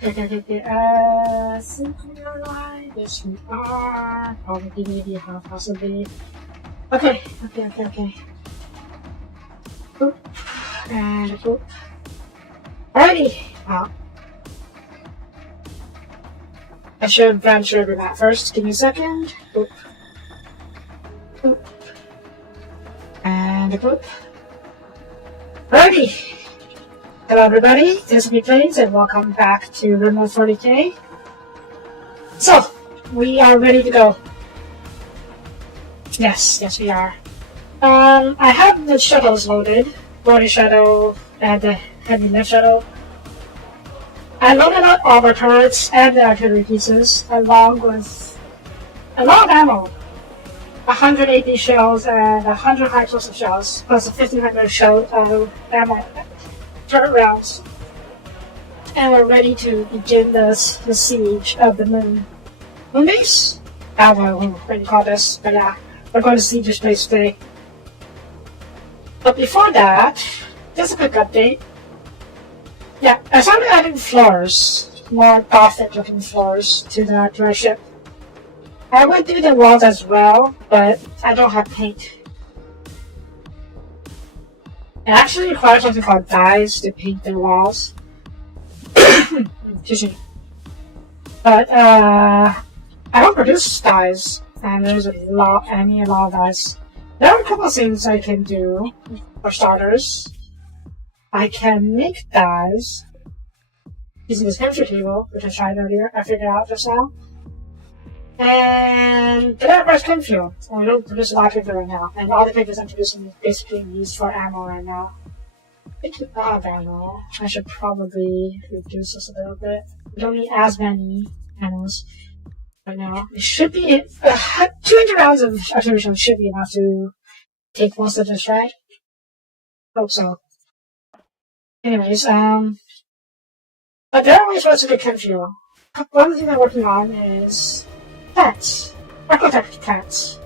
Synchronized. Yes, we are. Probably, maybe, possibly. Okay. Oop. And oop. Alrighty. Wow. I should branch over that first. Give me a second. Oop. Oop. And oop. Alrighty. Hello everybody, this is me Plains and welcome back to RimWorld WH40k. So, we are ready to go. Yes we are. I have the shuttles loaded. Body shuttle and the heavy lift shuttle. I loaded up all the turrets and the artillery pieces along with a lot of ammo. 180 shells and 100 high explosive shells, plus a 1500 shell of ammo. Turret rounds, and we're ready to begin the siege of the moon base. I don't know what you call this, but yeah, we're going to siege this place today. But before that, just a quick update. Yeah, I started adding floors, more gothic looking floors to the ship. I would do the walls as well, but I don't have paint. It actually requires something called dyes to paint the walls. Excuse me. But I don't produce dyes, and there's a lot of dyes. There are a couple of things I can do. For starters, I can make dyes using this chemistry table, which I tried earlier. I figured out just now. And that requires chem fuel. We don't produce a lot of paper right now, and all the papers I'm producing is basically used for ammo right now. Ammo. I should probably reduce this a little bit. We don't need as many ammos right now. It should be 200 rounds of artillery shells should be enough to take most of this, right? Hope so. Anyways, but there are ways for us to get chem fuel. One thing I'm working on is plants. Architect plants.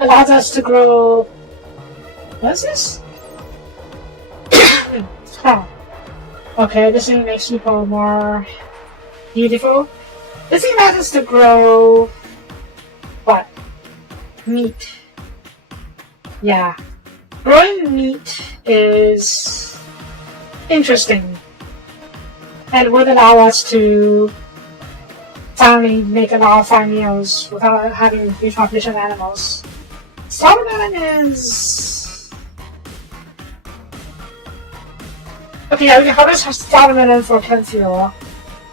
Allows us to grow. What is this? Huh. Okay, this thing makes people more beautiful. This thing allows us to grow what? Meat. Yeah. Growing meat is interesting and would allow us to finally make a lot of farm meals without having a huge population of animals. Watermelon is... Okay, yeah, we can harvest watermelon for chem fuel,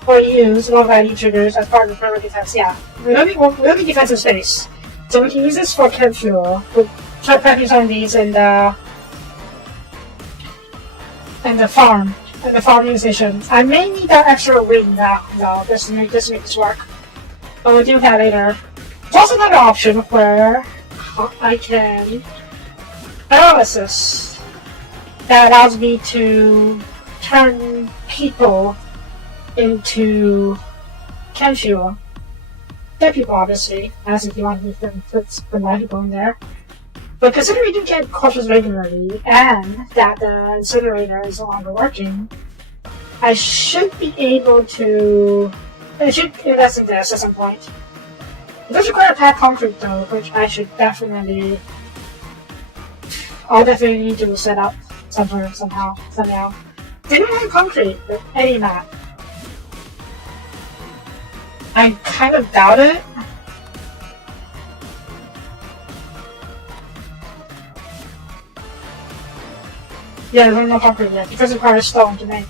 or use one of our heat triggers as part of the perimeter defense. Yeah, we don't need defensive space, so we can use this for chem fuel. We'll try packing some of these in the farming station. I may need that extra wing now, just to make this work. But we'll do that later. There's also another option where I can paralysis that allows me to turn people into chem fuel. Dead people, obviously, as if you want to put live people in there. But considering we do get corpses regularly, and that the incinerator is no longer working, I should be able to... I should invest in this at some point. It does require packed concrete though, which I should definitely... I'll definitely need to set up somehow. They don't have concrete with any map. I kind of doubt it. Yeah, there's no concrete yet, because it requires stone to make.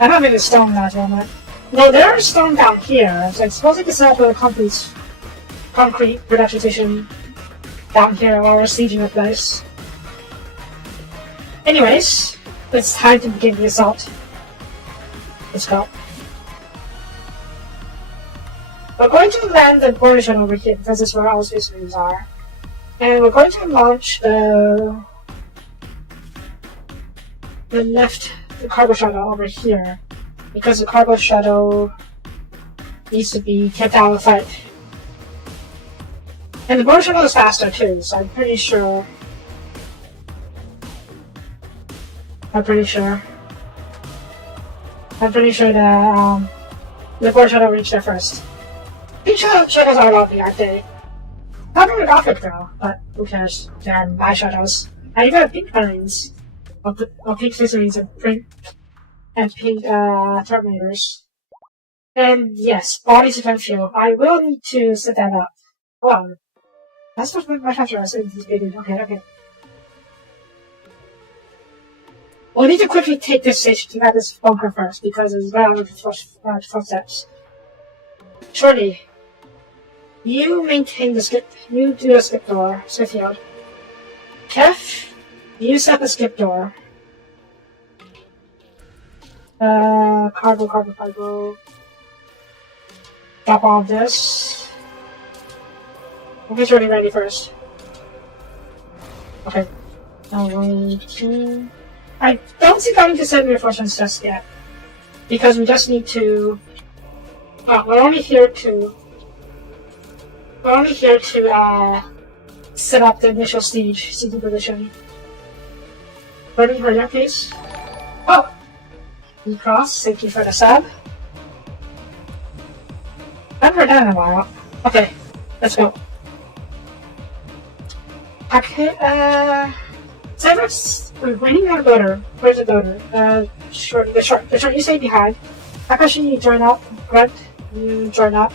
I don't think it's stone now at the moment. No, there is stone down here, so it's supposed to set up a concrete production station down here while we're sieging the place. Anyways, it's time to begin the assault. Let's go. We're going to land the border shuttle over here because this is where all space marines are. And we're going to launch the cargo shuttle over here, because the cargo shuttle needs to be kept out of the fight. And the border shuttle is faster too, so I'm pretty sure. I'm pretty sure that the board shadow reached there first. These shadows are lovely, aren't they? Not very graphic though, but who cares? They're my shadows. I even have pink marines. Or pink fisheries and pink Terminators. And yes, bodies event fuel. I will need to set that up. Oh, that's what my factor is. Okay. We'll need to quickly take this station to have this bunker first, because it's right on the footsteps. Shorty, you maintain the skip. You do a skip door, skip field. Kef, you set the skip door. Cargo. Drop all of this. We'll get Shorty ready first. Okay. Waiting. I don't think I need to set reinforcements just yet. Because we just need to... we're only here to set up the initial siege position. Hurry up, please. Oh! We cross, thank you for the sub. I haven't heard that in a while. Okay, let's go. Okay, Severus, we're waiting on a boater. Where's the boater? The short you stay behind. Akashi, you join up. Grunt, you join up.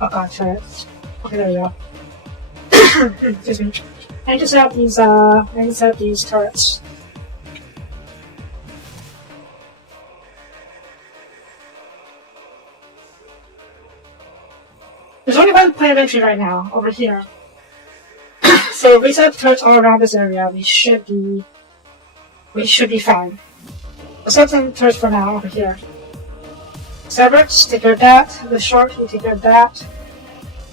Oh god, sorry. Okay, there we go. Excuse me. I need to set up these turrets. There's only one plan of entry right now, over here. So if we set up turrets all around this area, we should be fine. Let's set some turrets for now over here. Severus, take care of that. The short, you take care of that.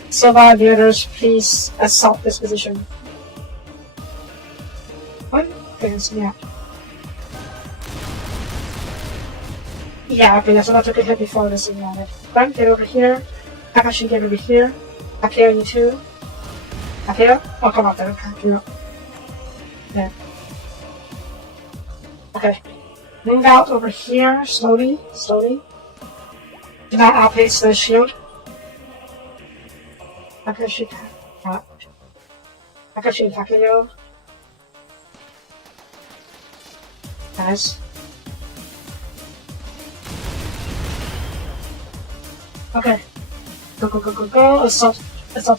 Silva, the others, please assault this position. What? Yeah. Yeah, okay, that's what I took a hit before this thing on it. Fine, get over here. Akashi, get over here. Akeo, you too. Akeo? Oh, come on, there. Akeo. Yeah. Okay. Move out over here, slowly. Do not outpace the shield. Akashi, Akeo. Nice. Okay. Go. Assault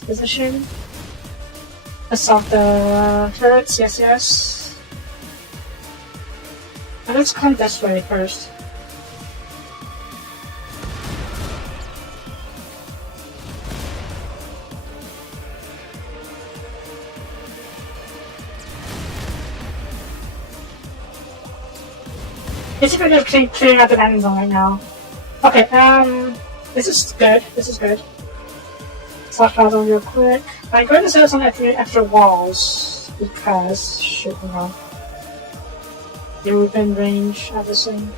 position. Assault the turrets, yes. And let's come this way first. Basically just clearing out the landing zone right now. Okay, this is good. Slash zone real quick. I'm going to set up some extra walls because shit, you're within range of this thing.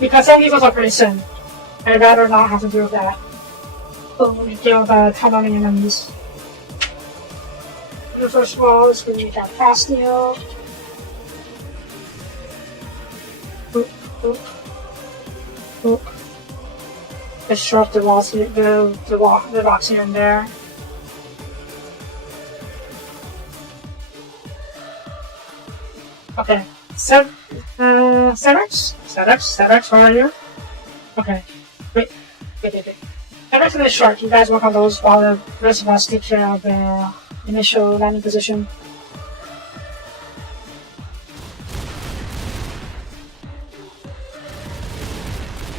Because some people are pretty soon. I'd rather not have to deal with that. So we deal with top many enemies. The first wall is going to be that Castile. Oop. Disrupt the walls here, the rocks here and there. Okay. Severus, where are you? Okay. Wait. Severus and the shark, you guys work on those while the rest of us take care of the initial landing position.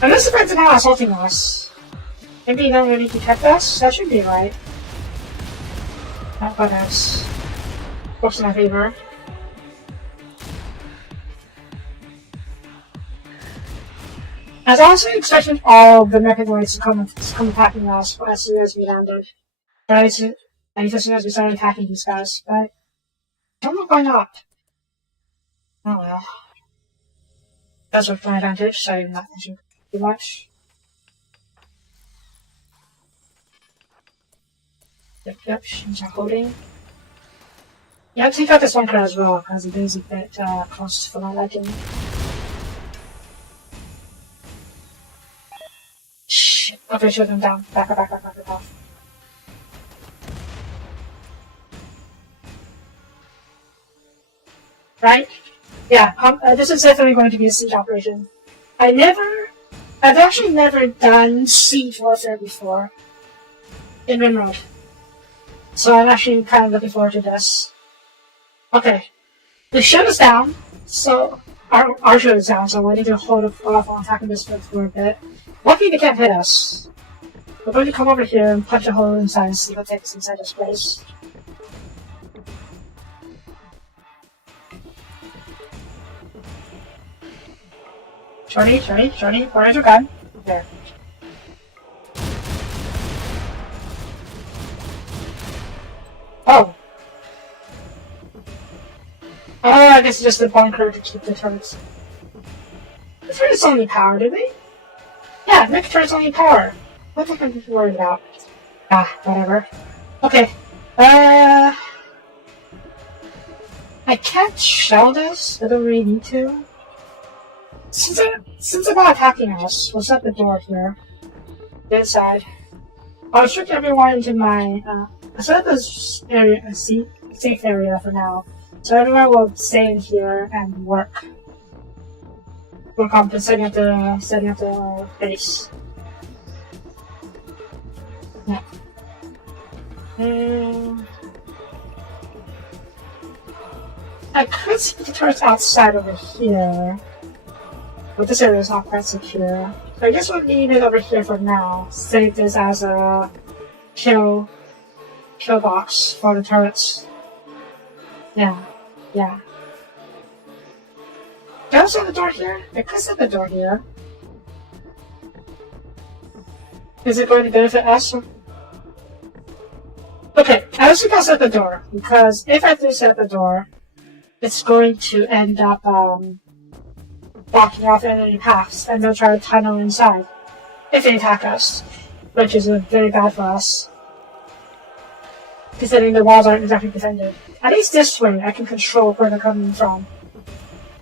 And this depends on how assaulting us. Maybe they don't really detect us? That should be right. Not by us. Works in my favor. I was also expecting all of the mechanoids to come attacking us as soon as we landed. Right? And as soon as we started attacking these guys. But I don't know why not. Oh well. That's worked to my advantage, so I'm not mentioning too much. Yep, she's holding. Yeah, take out this bunker as well, because it is a bit close for my liking. Shit. Okay, shoot them down. Back off. Right? Yeah, this is definitely going to be a siege operation. I've actually never done siege warfare before in RimWorld. So I'm actually kind of looking forward to this. Okay. The ship is down, so our ship is down, so we need to hold off on attacking this for a bit. Luckily they can't hit us. We're going to come over here and punch a hole inside and see what takes inside this place. Shorty, where's your gun? There. Oh. I guess it's just a bunker to keep the turrets. The turrets only power, do they? Yeah, make turrets only power. What the heck am I worried about? Ah, whatever. Okay. I can't shell this. I don't really need to. Since they're not attacking us, we'll set the door here. Inside. I'll restrict everyone into my, I set this area, a safe area for now. So everyone will stay in here and work on setting up the base. Yeah. I could see the turrets outside over here. But this area is not quite secure. So I guess we'll leave it over here for now. Save this as a kill box for the turrets. Yeah. Can I set the door here? I could set the door here. Is it going to benefit us? Okay, I also can set the door, because if I do set the door, it's going to end up blocking off enemy paths, and they'll try to tunnel inside if they attack us, which is very bad for us, considering the walls aren't exactly defended. At least this way, I can control where they're coming from,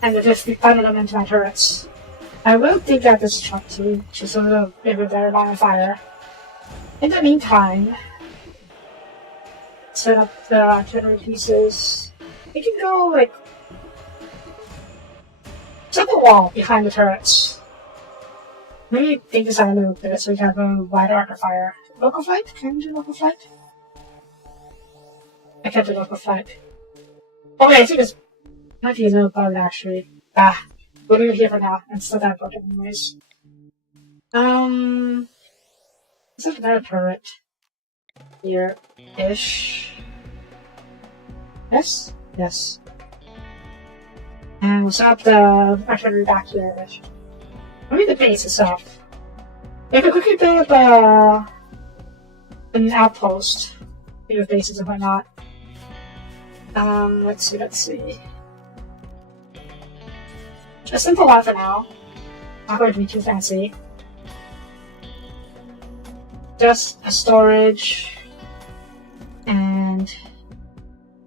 and they'll just funnel them into my turrets. I will dig out this truck too, just a little bit of a better line of fire. In the meantime, set up the artillery pieces. We can go like set the wall behind the turrets. Maybe dig this out a little bit so we can have a wider arc of fire. Local flight? Can we do local flight? I can't do local flight. Okay, I think this might be a little bug actually. We'll leave it here for now and still that broken anyways. Is that another turret? Here-ish. Yes? Yes. And we'll set up the artillery back here-ish. Maybe the base itself. We could quickly build up an outpost with bases and whatnot. Let's see. A simple one for now. Not going to be too fancy. Just a storage. And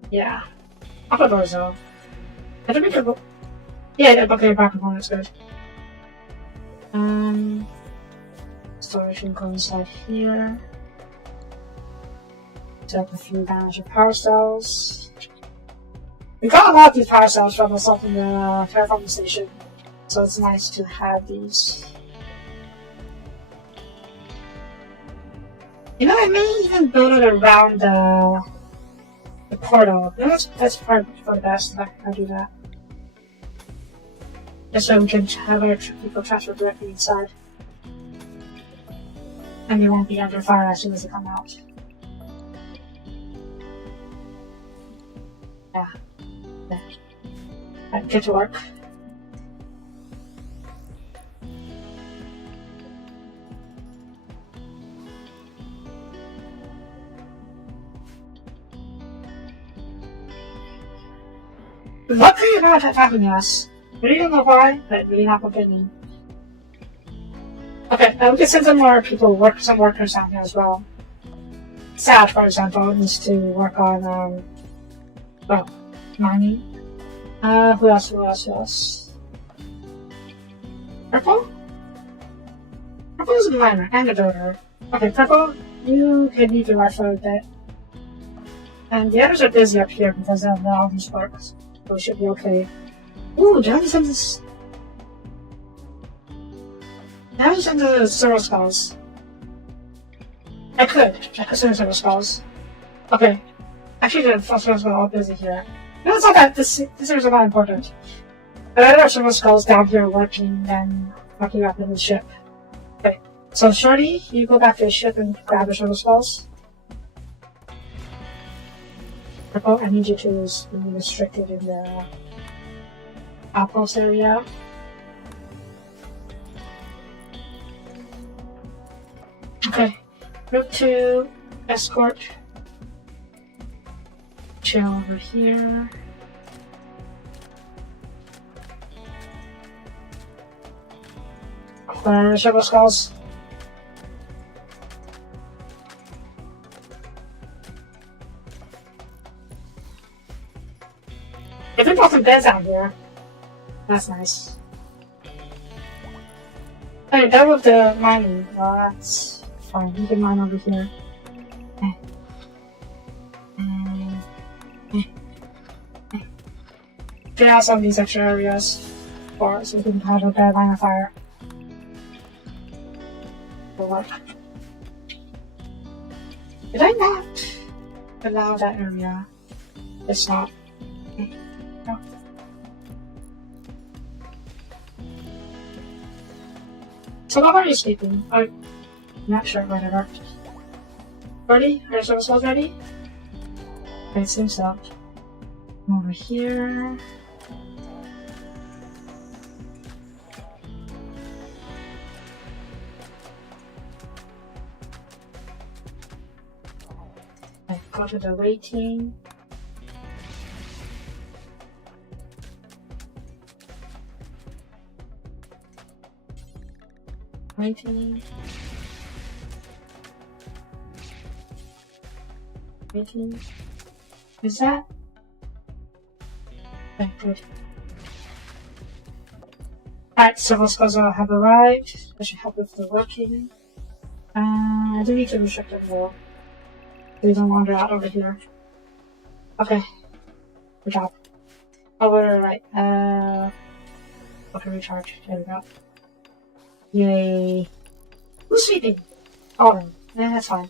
yeah. Upper doors though. I think we could yeah, the bucket back component's good. Storage can go inside here. Set up a few damage of power cells. We got a lot of these power cells from us up in the terraforming station, so it's nice to have these. You know, I may even build it around the portal. That's probably for the best if I do that. Just so we can have our people transfer directly inside. And they won't be under fire as soon as they come out. Yeah. Right, get to work. Luckily they're not attacking us. We don't know why, but really not complaining. Okay, we can send some more people, some workers down here as well. Sad, for example, needs to work on, well, mining. Who else? Purple? Purple is a miner and a builder. Okay, Purple, you can leave your life for a bit. And the others are busy up here because they have all these sparks. So we should be okay. Ooh, did I send this? Did I send the Zero Skulls? I could send Zero Skulls. Okay. Actually, the Phosphorus are all busy here. No, it's not that. This is not important. But I know Zero Skulls down here working and fucking up in the ship. Okay. So, Shorty, you go back to the ship and grab the Zero Skulls. Purple, I need you to be restricted in the outpost area. Okay, group 2, escort. Chill over here. Where are the Shovel Skulls? If we brought some beds out here, that's nice. Hey, done with the mining. Well, that's fine. You can mine over here. Get out some of these extra areas for so we can have a bad line of fire. For what? Did I not allow that area? It's not. No. So how are you sleeping? I'm not sure, whatever. Ready? Are your service calls ready? Okay, it seems so. Over here. Okay, go to the waiting. Waiting. Is that? Okay, good. Alright, several skulls have arrived. That should help with the working. I do need to restrict them more. They don't wander out over here. Okay. Good job. Oh, right. Okay, recharge. There we go. Yay. Who's sleeping? Alright. That's fine.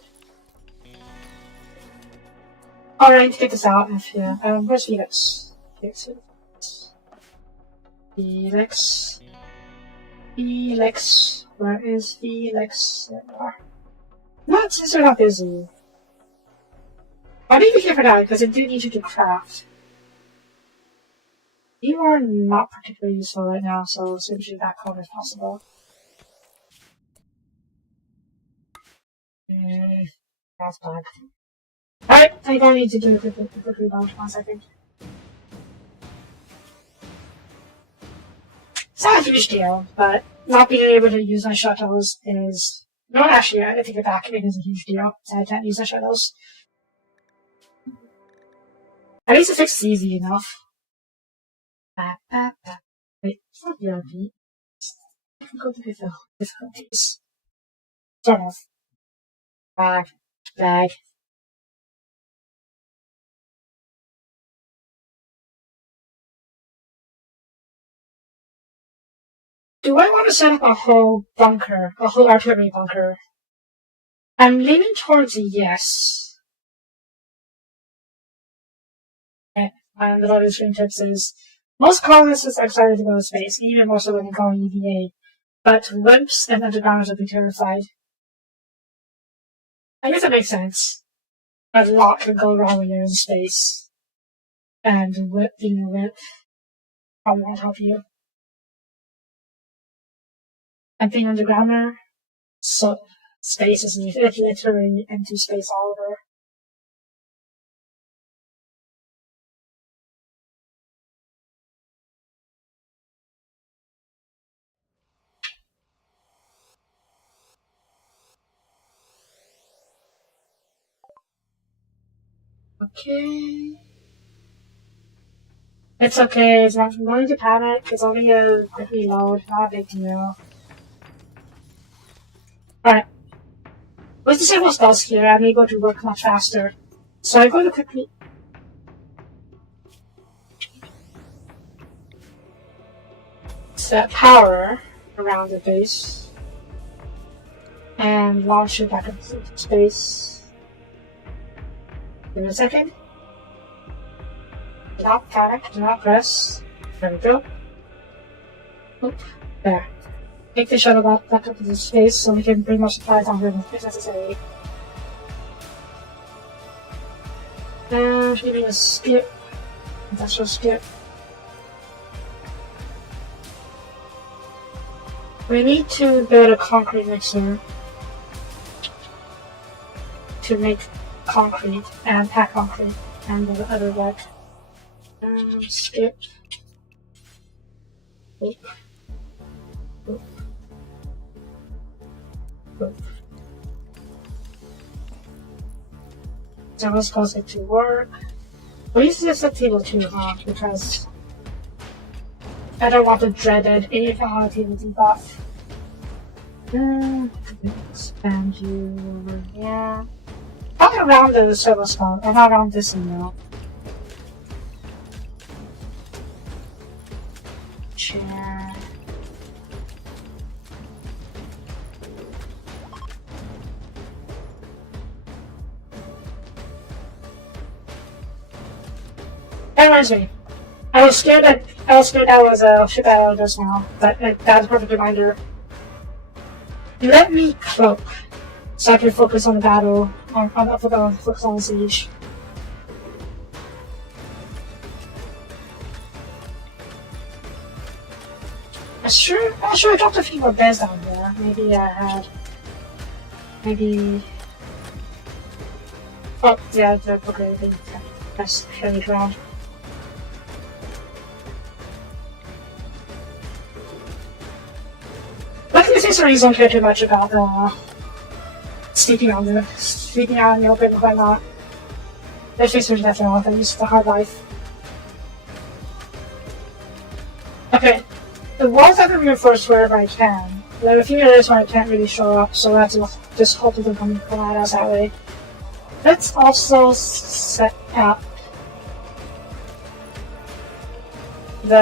Alright, get this out. Where's Felix? Felix. Where is Felix? There you are. Not since they're not busy. I'll leave you here for now because I do need you to craft. You are not particularly useful right now, so as soon as you're back home as possible. That's bad. Alright, I don't need to do a quick rebound once, I think. It's not a huge deal, but not being able to use my shuttles is... No, actually, I take it back. It is a huge deal. I can't use my shuttles. At least the fix is easy enough. Wait, it's not ERP. Technical difficulties. Sort of. Bag. Do I want to set up a whole artillery bunker? I'm leaning towards yes. Okay. My little stream tips is most colonists are excited to go to space, even more so when they call EVA. But wimps and undergrounders would be terrified. I guess that makes sense. A lot can go wrong when you're in space. And being a wimp probably won't help you. And being undergrounder, so space is literally empty space all over. Okay. It's okay, it's not going to panic, it's only a quick reload, not a big deal. Alright. With the several spells here, I'm able to work much faster. So I'm going to quickly set power around the base and launch it back into space. Give me a second. Do not panic, do not press. There we go. Oop, there. Take the shuttle back up into space so we can bring more supplies on here if necessary. And give me a skip. Industrial skip. We need to build a concrete mixer to make concrete and pack concrete and the other work. Skip. Oop. Oop. Oop. So let's cause it to work. We'll use this at table 2, huh? Because I don't want the dreaded inequality debuff. Expand you over here. Probably around the server spot, or not around this email. Chair. That reminds me. I was scared that was a ship battle just now, but that's a perfect reminder. Let me cloak, so I can focus on the battle, focus on the siege. I dropped a few more beds down there. Maybe I had, oh yeah, okay, that's heavy ground. Luckily, Cicero don't care too much about sleeping out in the open and whatnot. Their Cicero's definitely off. I used the hard life. Okay, the walls have been reinforced wherever I can. There are a few areas where I can't really show up, so I have to just hope they don't come at us that way. Let's also set up the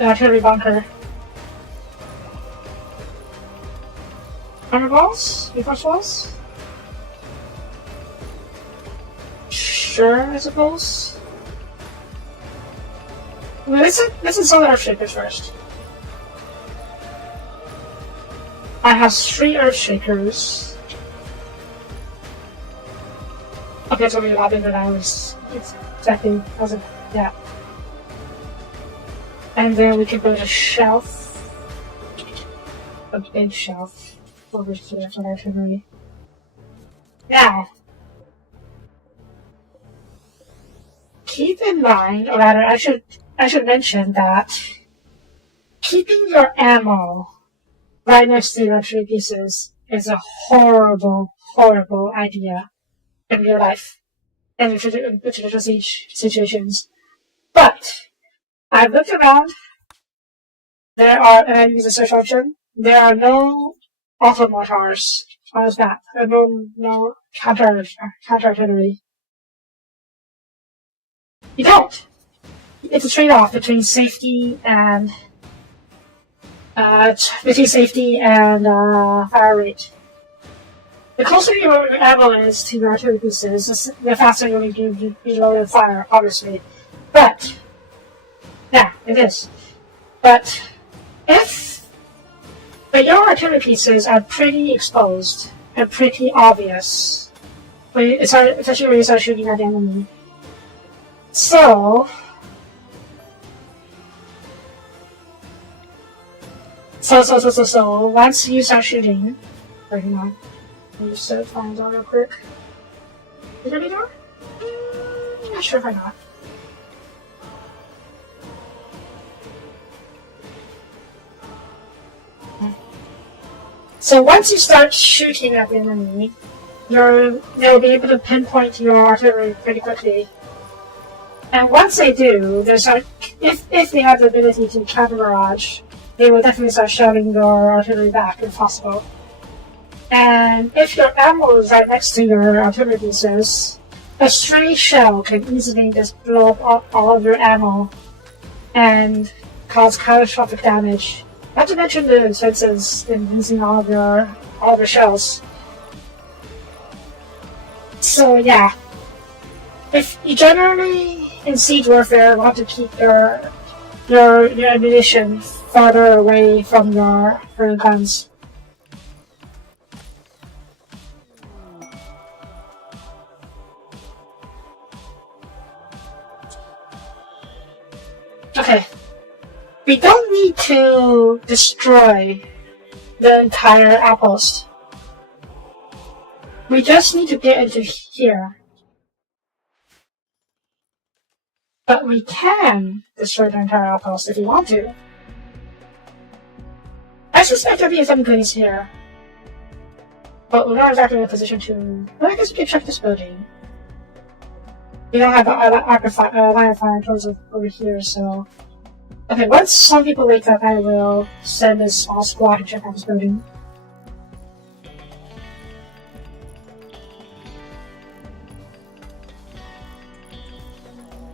artillery bunker. Armor walls? Reinforced walls? Sure, I suppose. Well, let's install the Earthshakers first. I have 3 Earthshakers. Okay, it's only a lot bigger than I was expecting. Yeah. And then we can build a shelf. A big shelf. Over here for artillery. Now, keep in mind, or rather, I should mention that keeping your ammo right next to your artillery pieces is a horrible, horrible idea in real life and in traditional siege situations. But I've looked around. And I use the search option. There are no auto mortars on this map. No counter artillery. You don't. It's a trade-off between safety and fire rate. The closer your ammo is to your artillery pieces, the faster you'll be loaded with fire, obviously. But yeah, it is. But your artillery pieces are pretty exposed and pretty obvious, especially when you start shooting at the enemy. So once you start shooting, wait, hang on. Let me just find out real quick. Is there any door? Not sure if I got. So once you start shooting at the enemy, they'll be able to pinpoint your artillery pretty quickly. And once they do, if they have the ability to counter barrage, they will definitely start shelling your artillery back if possible. And if your ammo is right next to your artillery pieces, a stray shell can easily just blow up all of your ammo and cause catastrophic damage. Not to mention the expenses in using all of your shells. So yeah, if you generally in siege warfare want to keep your ammunition farther away from your guns. Okay, we don't need to destroy the entire outpost. We just need to get into here. But we can destroy the entire outpost if we want to. I suspect there'll be some goodies here. But we're not exactly in a position to... Well, I guess we can check this building. We don't have a line of fire towards over here, so... Okay, once some people wake up, I will send a small squad to check out this building.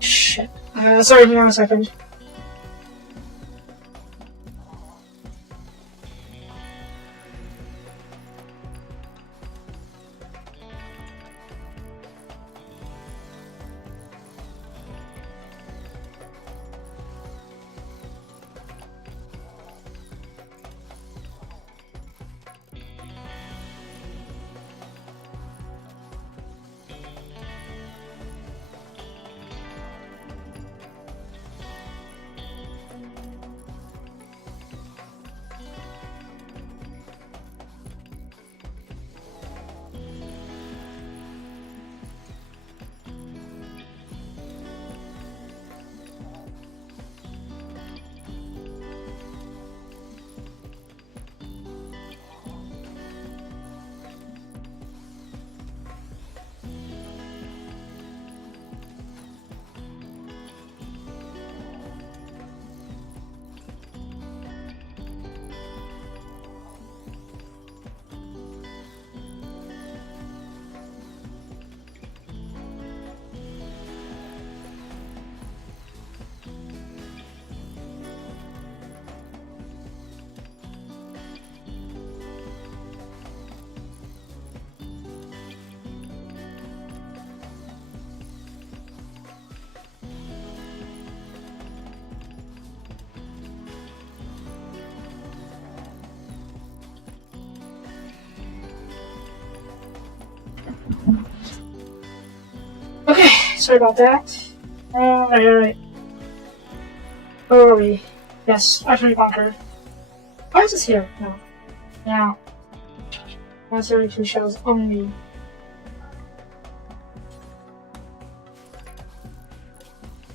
Shit. Sorry, hang on a second. Okay, sorry about that. Alright. Where are we? Yes, artillery bunker. Why is this here? No. Now. 132 shells only.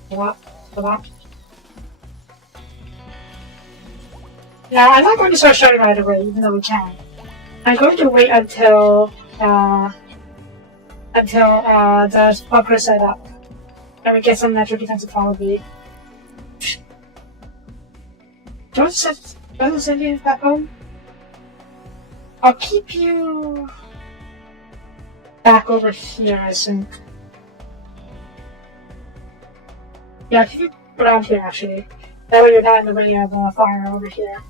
What? Yeah, I'm not going to start shooting right away, even though we can. I'm going to wait until the bunker is set up, and we get some natural defensive probably. Don't send you back home. I'll keep you back over here, I think. Yeah, I'll keep you around here actually. That way you're not in the way of fire over here.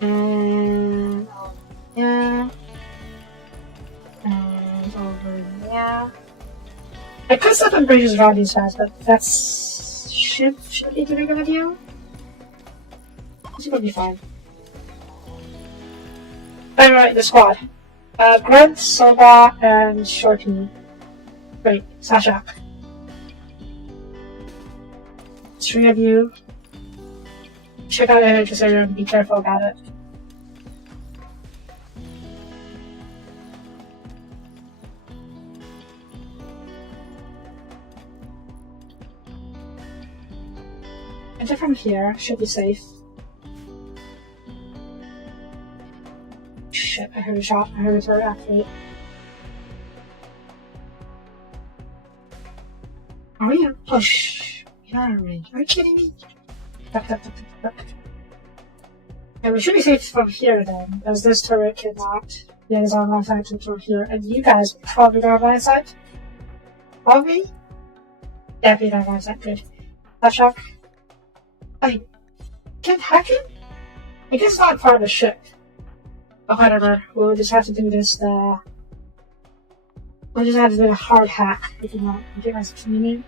And yeah. And over there. I could set up bridges around these guys, but that's should be the big idea. This will be fine. Alright, the squad. Grunt, Soba, and Shorty. Wait, Sashak. 3 of you. Check out the NHS area and be careful about it. Enter from here, should be safe. shit, I heard a shot. I heard a turret activate. Are we gonna push? Are you kidding me? And we should be safe from here then, as this turret cannot get his online sight from here, and you guys probably got online sight? Probably? Definitely got online sight, good. That shock. I can't hack it? I guess it's not part of the ship. But whatever, we'll just have to do this, we'll just have to do a hard hack, if you want. You get my meaning?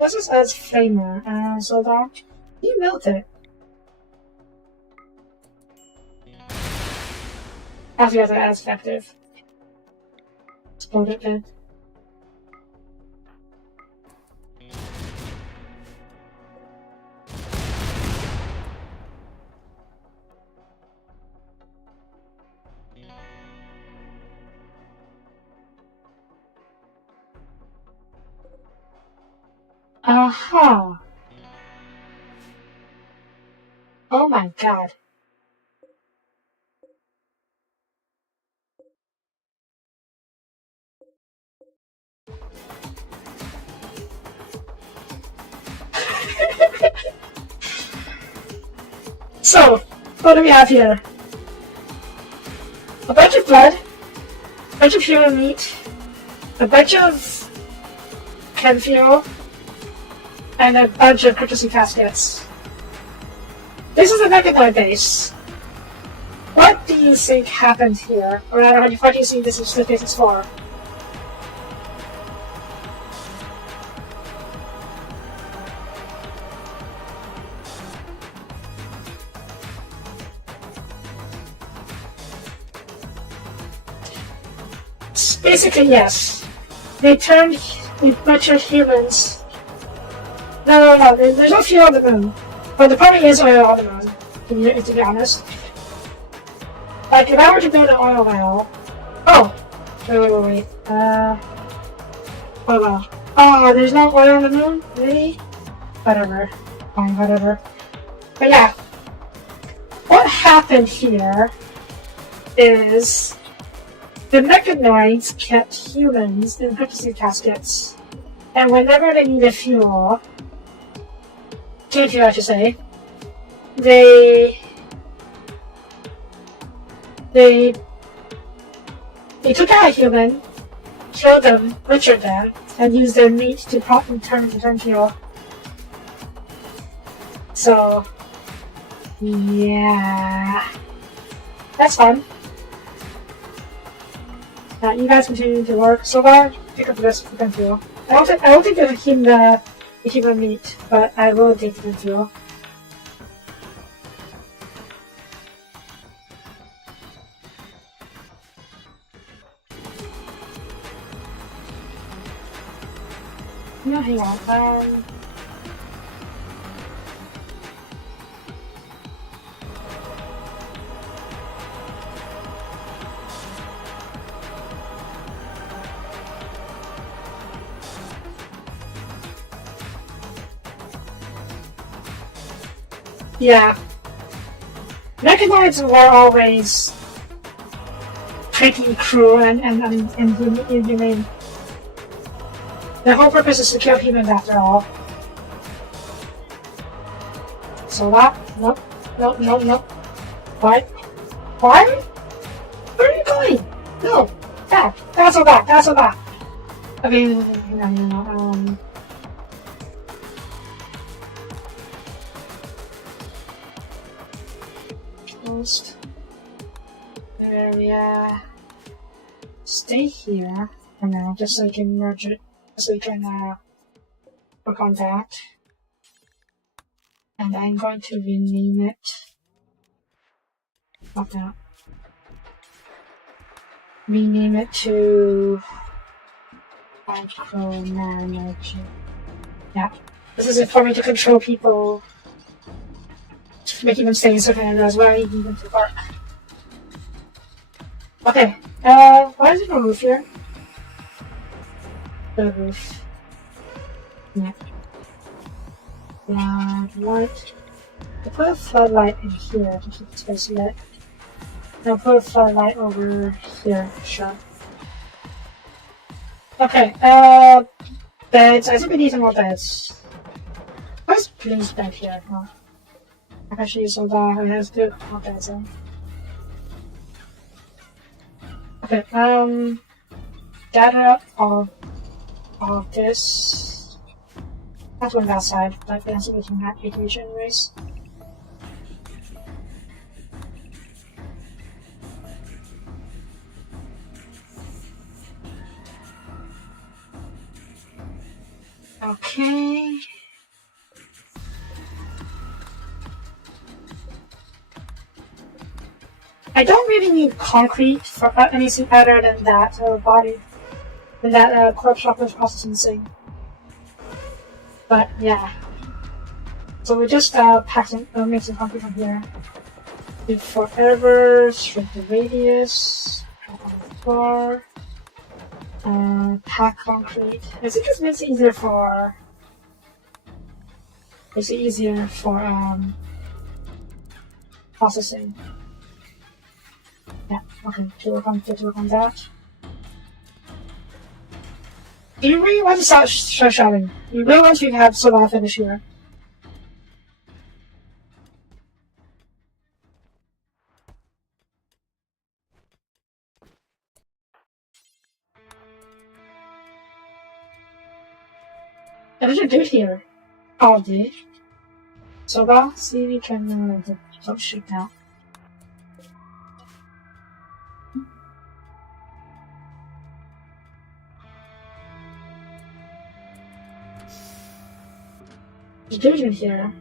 This is as flamer, so that you melt it. As you guys are as effective. Explode it then. Aha! Oh my god. So, what do we have here? A bunch of blood, a bunch of human meat, a bunch of chem fuel, and a bunch of cryptocene caskets. This is a Mechanoid base. What do you think happened here? Or rather, what do you think this base is for? Basically, yes. They butchered humans. No, there's no fuel on the moon. But there probably is oil on the moon, to be honest. Like, if I were to build an oil well... Oh! Wait. Oil well. Oh, there's no oil on the moon? Really? Whatever. Fine, whatever. But yeah. What happened here is... the Mechanoids kept humans in cryptocene caskets, and whenever they needed fuel, I should say, they took out a human, killed them, butchered them, and used their meat to turn fuel. So, yeah, that's fun. You guys continue to work. So far, pick up this for fuel. I don't think there's the human meat, but I will take the fuel. No, hang on. Yeah. Mechanoids were always pretty cruel and inhumane. Their whole purpose is to kill humans after all. So that, nope. Why? Where are you going? No, back. Okay, no. Area. Stay here for now, just so you can merge it, so you can work on that. And I'm going to rename it. Not that. Rename it to micromanaging. Yeah, this is it for me to control people. Making them stay in certain areas where I need them to work. Okay, why is there no roof here? The roof. Yeah. Floodlight. I put a floodlight in here to keep the space lit. I'll put a floodlight over here, sure. Okay, beds. I think we need some more beds. Where's Blue's bed here? Oh. I can use some that. It has two more beds in. Okay, gather up all of this. Not going outside, but that's what we can have vacation anyways. Okay. I don't really need concrete for anything other than that corpse chocolate processing thing. But yeah. So we just make some concrete from here. Do forever, shrink the radius, drop on the floor. Pack concrete. I think it makes it easier for processing. Yeah, okay, to work on that. Do you really want to start showing? You really want to have solar finish here? What did you do here? Oh, dude. So, see if we can don't shoot now. What are you doing here?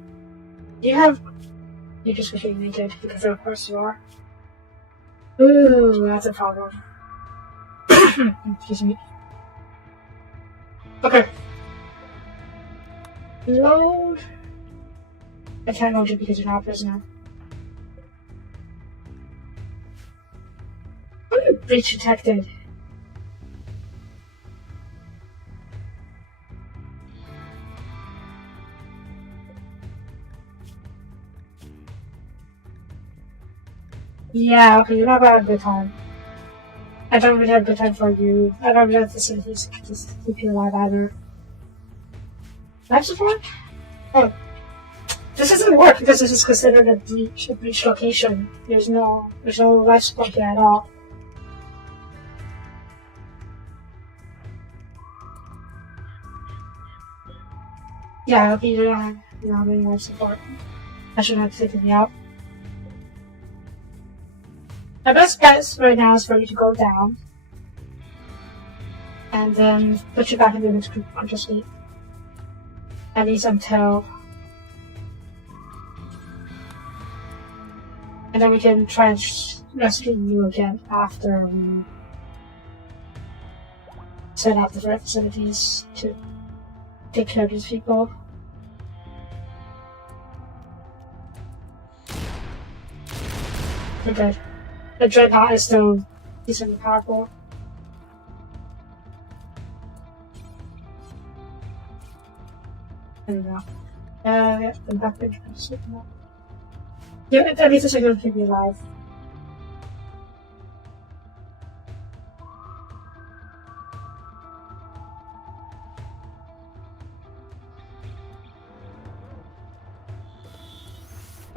You're just completely naked because of course you are. Ooh, that's a problem. Excuse me. Okay. Load. I can't load you because you're not a prisoner. What are you breach detected? Yeah, okay, you're not having a good time. I don't really have a good time for you. I don't really have facilities to keep you alive either. Life support? Oh. This doesn't work because this is considered a breach location. There's no life support here at all. Yeah, okay, you don't have any life support. I shouldn't have taken me out. My best guess right now is for you to go down and then put you back into this conscious state. At least until. And then we can try and rescue you again after we set up the right facilities to take care of these people. We're good. The dreadnought is still decently powerful. There we go. Yeah, the back page is sitting up. Yeah, at least it's going to keep me alive.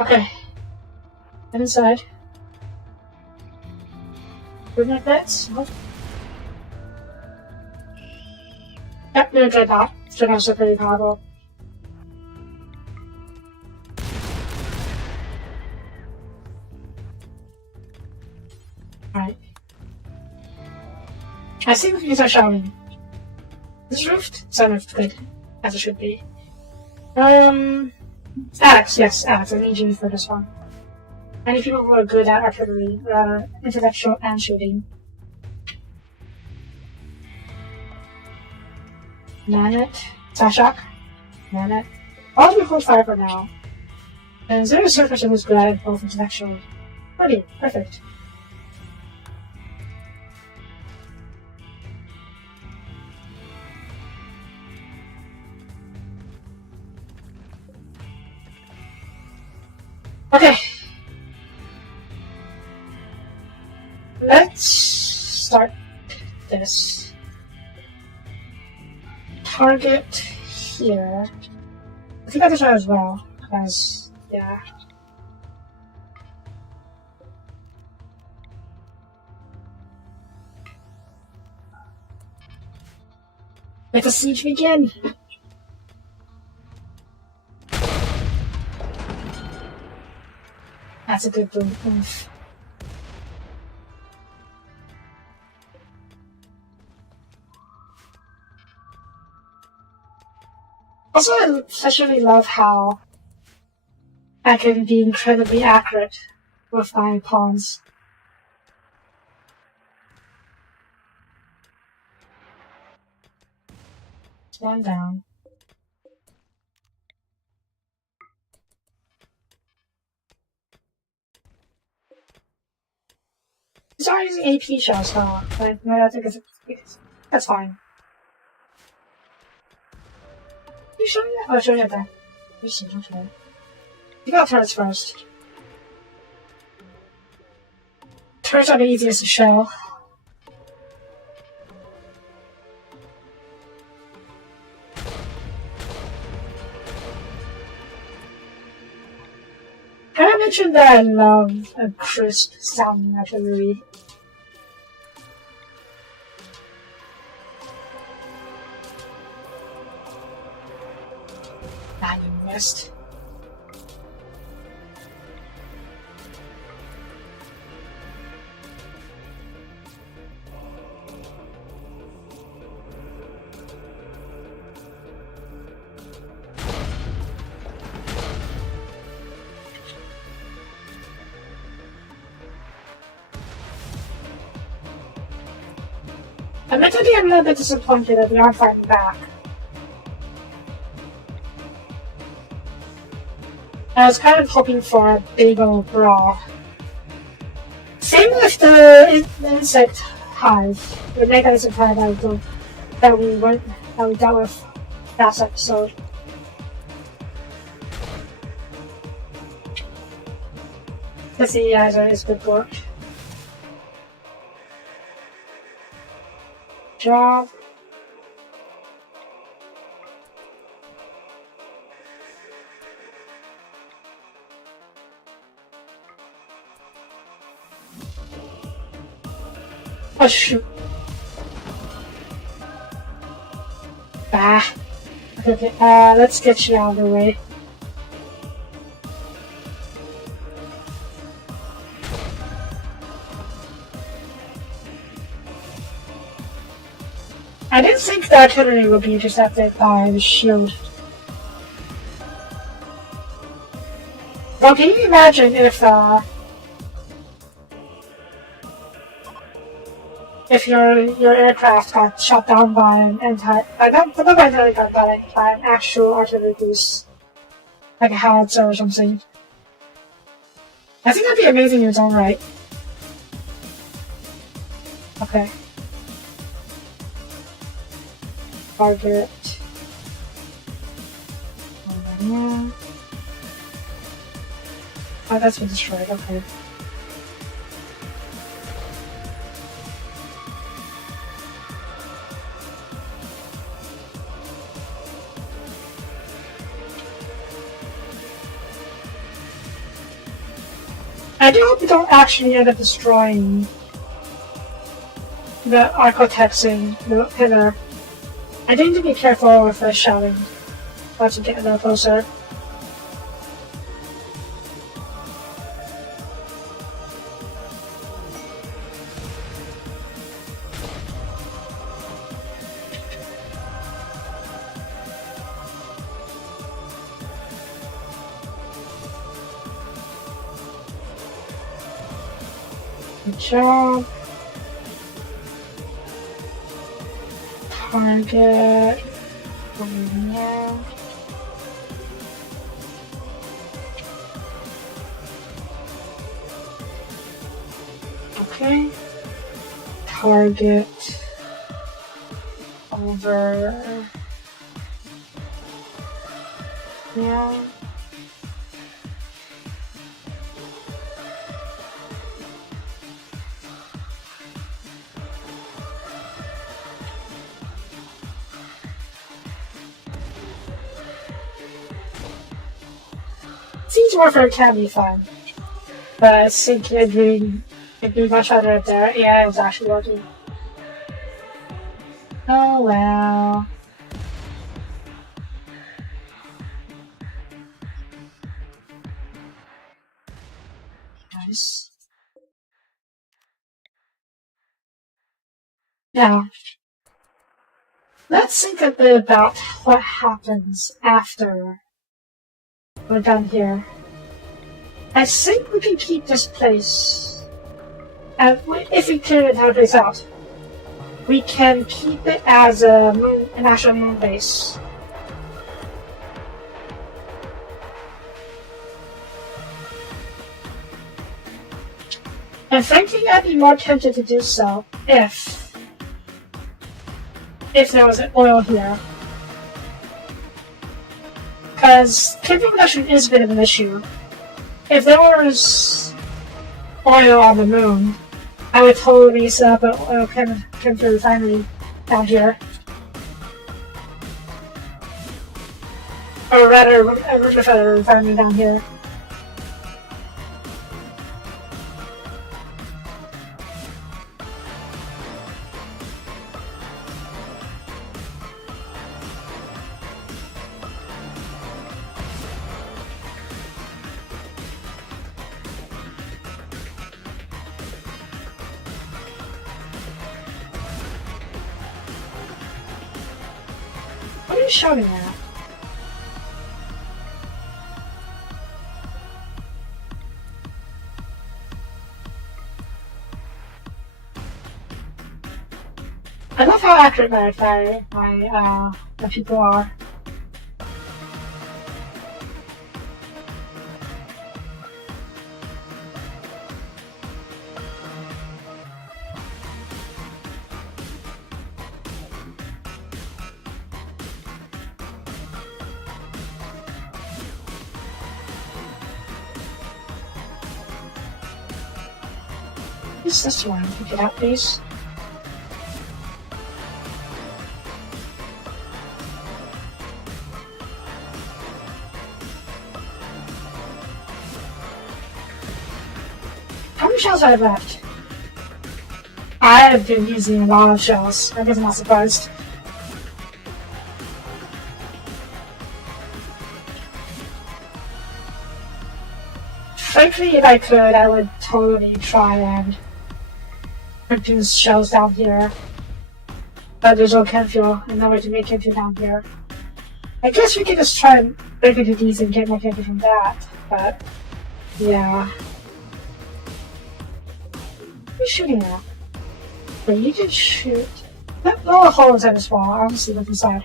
Okay. And inside. Bring like that. Nope. Yep, no dreadnought. Dreadnoughts are pretty powerful. Alright. I think we can start shouting. This is roofed? It's unroofed, good. As it should be. Alex, yes, Alex, I need you for this one. I need people who are good at artillery, intellectual and shooting. Manet, Sashak, Manet. All to hold fire for now. And is there a certain person who's good at both intellectual? Pretty, perfect. Okay. target here. I think I can try as well, because, yeah. Let the siege begin! That's a good boom. Oof. Also, I especially love how I can be incredibly accurate with my pawns. One down. He's already using AP shells, huh? But no, I think that's fine. You sure yet? Oh, sure yet then. You see, okay. You got turrets first. Turrets are the easiest to show. I mentioned that I love a crisp sounding artillery. Not in West. Admittedly, I'm a little bit disappointed that we aren't fighting back. I was kind of hoping for a big old brawl. Same with the insect hive, the mega insect hive that we dealt with last episode. Let's see, yeah, it's good work. Job. Oh shoot. Bah. Okay, let's get you out of the way. I didn't think the artillery would be intercepted by the shield. Well, can you imagine if your aircraft got shot down by an by an actual artillery piece, like a howitzer or something? I think that'd be amazing in its own right. Okay. Target. Yeah. Oh, that's been destroyed. Okay. I do hope we don't actually end up destroying the architecting the pillar. I need to be careful with the shouting once we get a little closer. Good job. Target. Yeah. Okay. Target over. Yeah. Siege warfare can be fun, but I think it'd be much better if their AI was actually working. Oh well. Nice. Now, let's think a bit about what happens after we're done here. I think we can keep this place, and if we clear the entire place out, we can keep it as an actual moon base. And frankly, I'd be more tempted to do so if there was oil here. Because cable production is a bit of an issue. If there was oil on the moon, I would totally set up an oil chemical refinery down here. Or rather, a refinery down here. What are you shouting at? I love how accurate my people are. What's this one? Can you get out, please? How many shells do I have left? I have been using a lot of shells. I guess I'm not surprised. Frankly, if I could, I would totally try and produce shells down here. But there's no chem fuel, and no way to make chem fuel down here. I guess we could just try and break into these and get more chem fuel from that, but yeah. What are you shooting at? But you can shoot. Blow a hole inside this wall, I'll just look inside.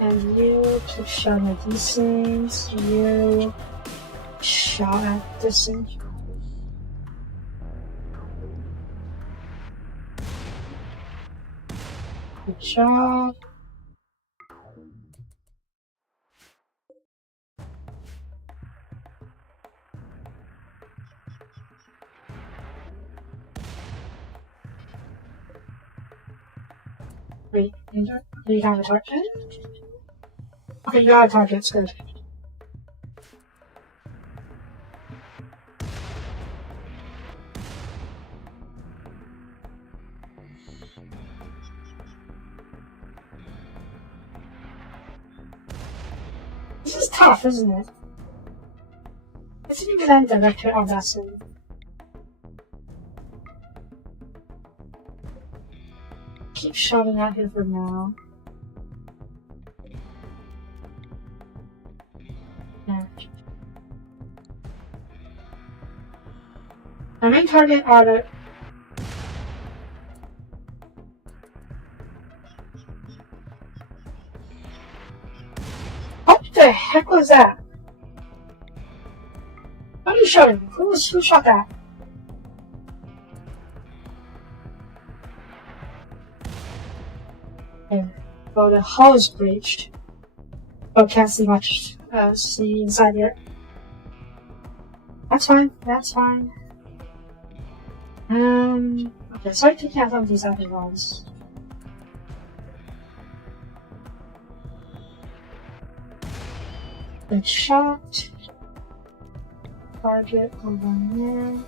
And you keep shooting at these things, you shot at this thing. Good job. Wait, you have a target? Okay, you got a target, it's good. This is tough, isn't it? I didn't even end director on that scene. Keep shouting at him for now. Yeah. My main target are the... What the heck was that? What are you shouting? Who shot that? Okay. Well, the hull is breached. Oh, can't see much. See inside here. That's fine. That's fine. Okay, sorry taking out some of these other ones. Good shot. Target over there.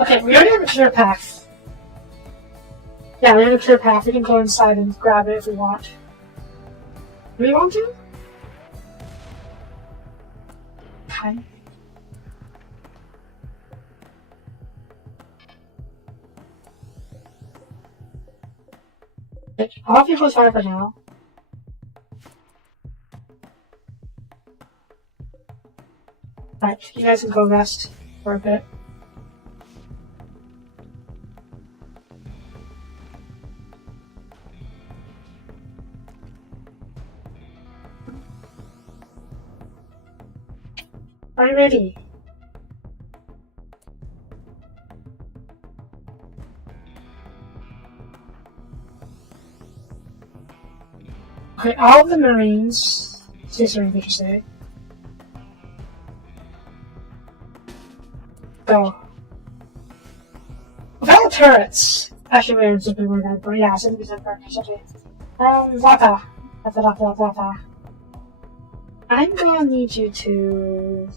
Okay, we already have a clear path. Yeah, we have a clear path. We can go inside and grab it if we want. Do we want to? Okay. I'll be close fire for now. Alright, you guys can go rest for a bit. Are you ready? Okay, all of the Marines. Space Marines, did you say? Go. Without turrets. Actually, we're zipping more than, but yeah, 70% burnish, okay. Zata. Zata. I'm gonna need you to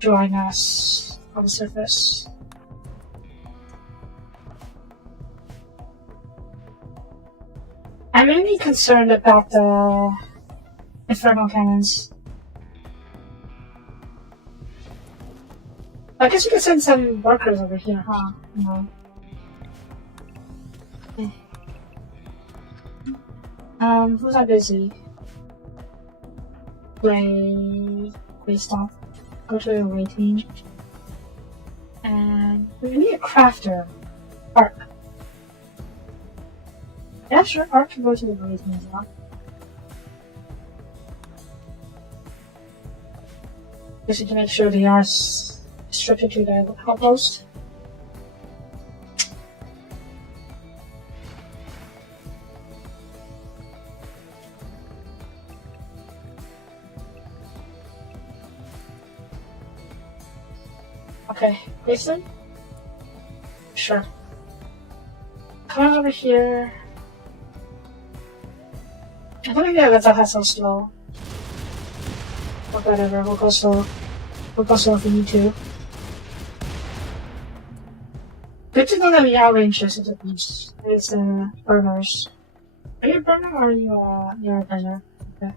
join us on the surface. I'm really concerned about the infernal cannons. I guess we could send some workers over here, huh? No. Who's not busy? Play stop. Go to the away team. And we need a crafter. Arc. Yeah, sure, Arc can go to the away team as well. Just need to make sure they are restricted to the outpost. Okay, Grayson? Sure. Come on over here. I don't think that's not so slow. Or whatever, we'll go slow. We'll go slow if we need to. Good to know that we outrange this at least. It's burners. Are you a burner or are you you're a burner? Okay.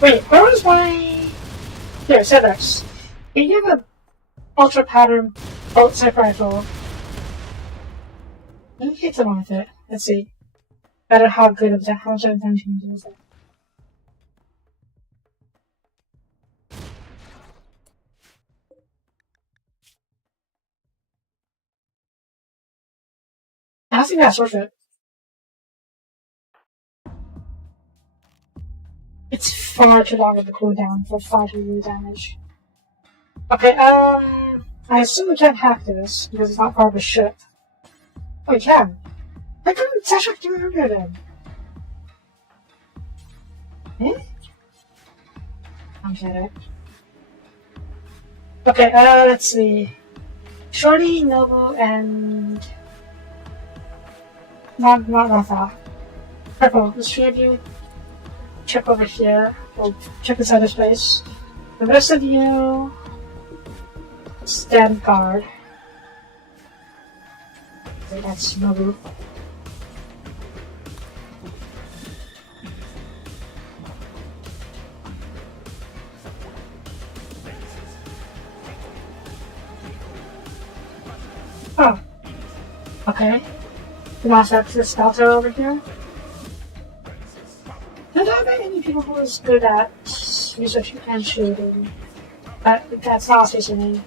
Wait, where was my... Here, Sevex. Can you have a ultra pattern bolt type rifle? Let me hit someone with it. Let's see. Better how good of that, how much damage you can do with it. I don't think that's worth it. It's far too long of a cooldown for 5 million damage. Okay, I assume we can't hack this because it's not part of the ship. Oh, we can. I couldn't touch up 200 then. Eh? I'm kidding. Okay, let's see. Shorty, Noble, and... Not Ratha. Purple, the three of you check over here. We'll check inside this place. The rest of you stand guard. Okay, that's Nobu. Oh. Okay. You want to access Skelter over here? There aren't many people who is good at researching and shooting. But that's not Space Marine.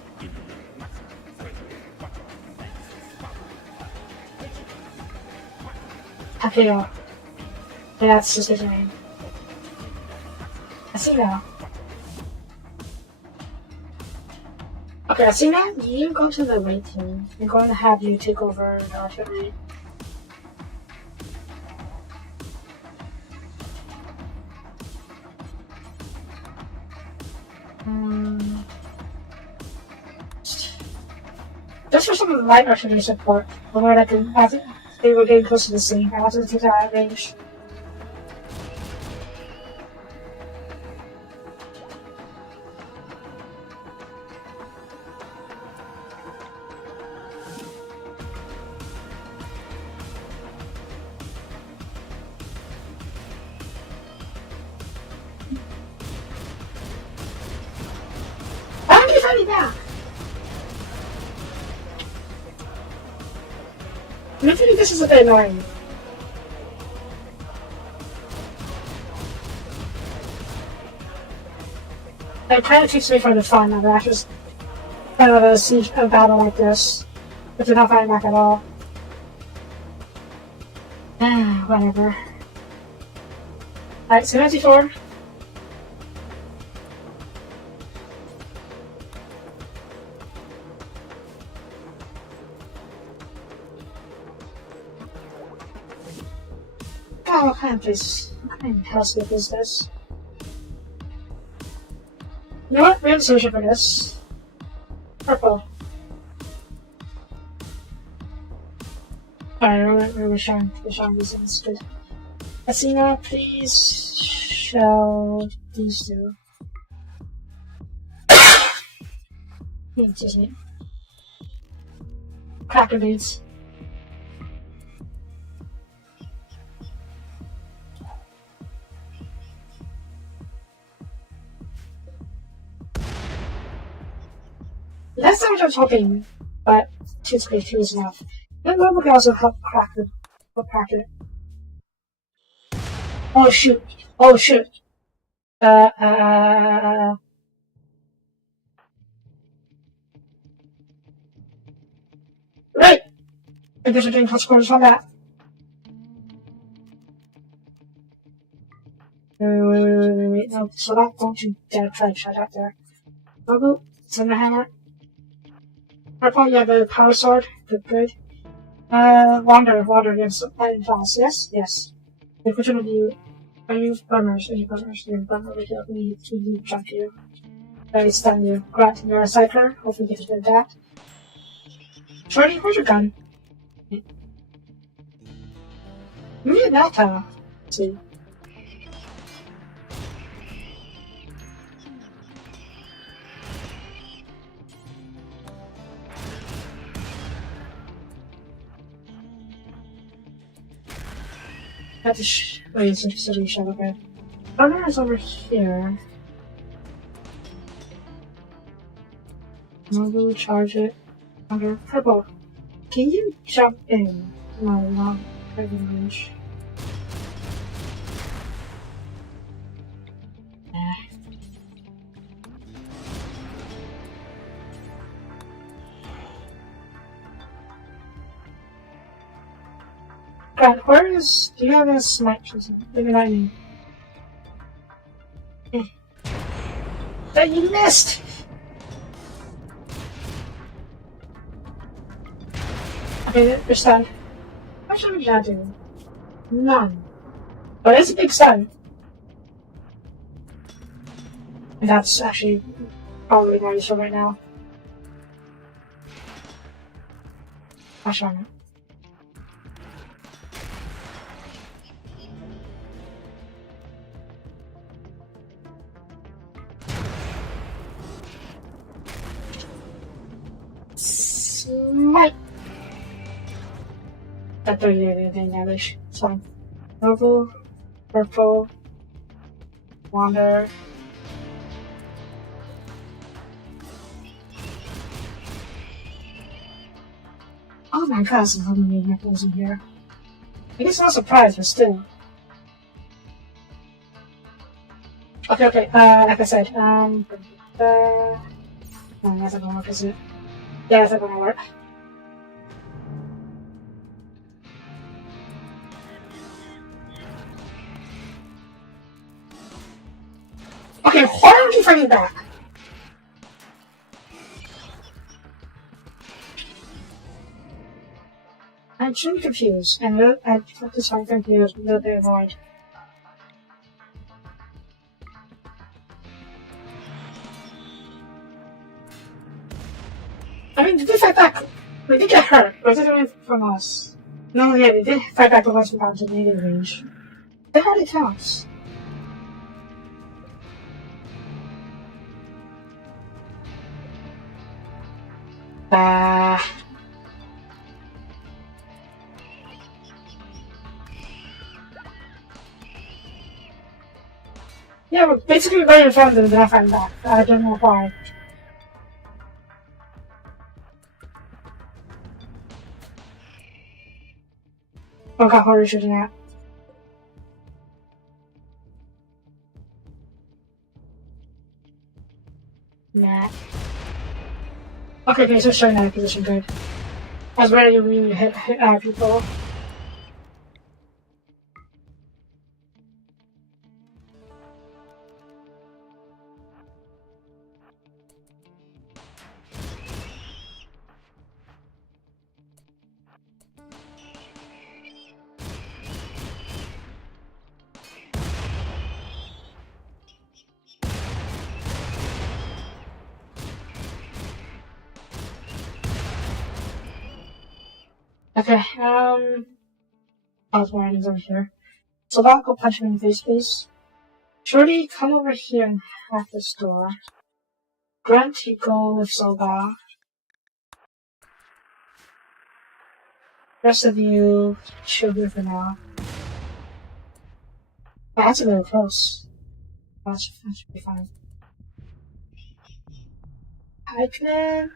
Takeo. That's the Space Marine. Asina. Okay, Asina, you go to the right team. I'm going to have you take over the artillery. Just for some light artillery support, where I can, as they were getting close to the scene, I wanted to take that at range. I'm defending back! I think this is a bit annoying. It kind of takes me from the fun of actually kind of a siege a battle like this, but you're not fighting back at all. Whatever. Alright, 74. God, what kind of place? What kind of hellscape is this? You know what? We have a solution for this. Purple. Alright, we're showing these things. Good. Athena, please show these two. Excuse me. Cracker beads. That's not what I was hoping, but 2 is enough. And we can also help crack it. Oh shoot! Oh shoot! Right! I guess we're doing consequences on that. Wait. No, so that, don't you dare try to shut out there. Logo, send the hammer. Purple, you have a power sword. Good. Wander against and fast. Yes. Which one of you? Are you bummers? You're bummer with you. We need to jump to you. Stun you. Great, you're a cycler. Hopefully you get to do that. Shorty, where's your gun? You need that tower. See. Wait, it's a shot, okay. Thunder is over here. Mobile, charge it. Under purple. Can you jump in? No, not very range. Grant, where is... Do you have a smite person? Maybe not me. But you missed! Okay, you're stunned. What should we not do? None. But it's a big stun. And that's actually probably more useful right now. Gosh, I know. Smite! That doesn't do anything damage. It's fine. Purple, Wander. Oh my god, some other vehicles in here. I guess I'm not surprised, but still. Okay, like I said, no, that's not gonna work, is it? Yeah, that's not gonna work. Okay, why aren't you fighting back? I'm truly confused, and I'm just so confused, a little bit annoyed. exactly. We did get hurt. Was it only from us? No, yeah, we did fight back the ones without tornado range. That hardly counts. Yeah, we're basically right in front of them, then I fight back. I don't know why. Oh god, what are you shooting at? Nah. Okay, so showing that position good. I was ready to really hit people. Okay, Osborne over here. So I'll go punch him in the face, please. Shorty, come over here and hack this door. Grunt, you go with Soba. Rest of you, chill here for now. Oh, that's a little close. That should be fine. Pikeman?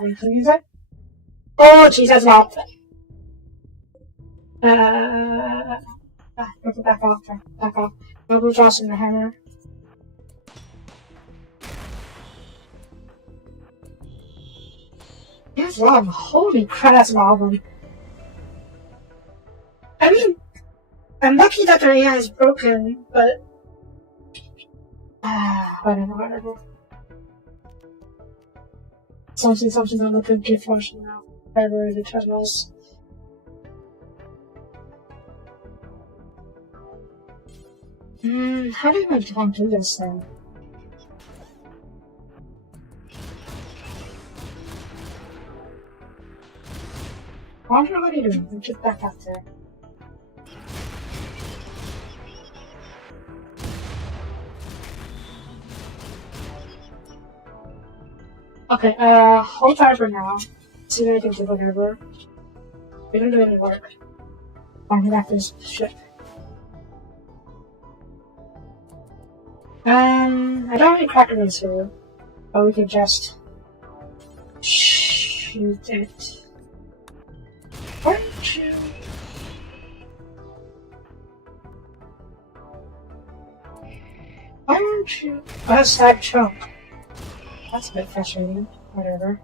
Wait, can you use it? Oh, jeez, that's not. Back off. No blue toss in the hammer. That's wrong. Holy crap, that's an album. I mean, I'm lucky that their AI is broken, but. Whatever. Something's on the good gift function now. Whatever the terminals. How do you want to do this then? I wonder what you're doing. Get back up there. Okay, hold fire for now. See if anything to whatever. We don't do any work. I'm gonna have this ship. I don't have any crackers here, but we can just shoot it. Why don't you? Oh, that's that chunk. That's a bit frustrating. Whatever.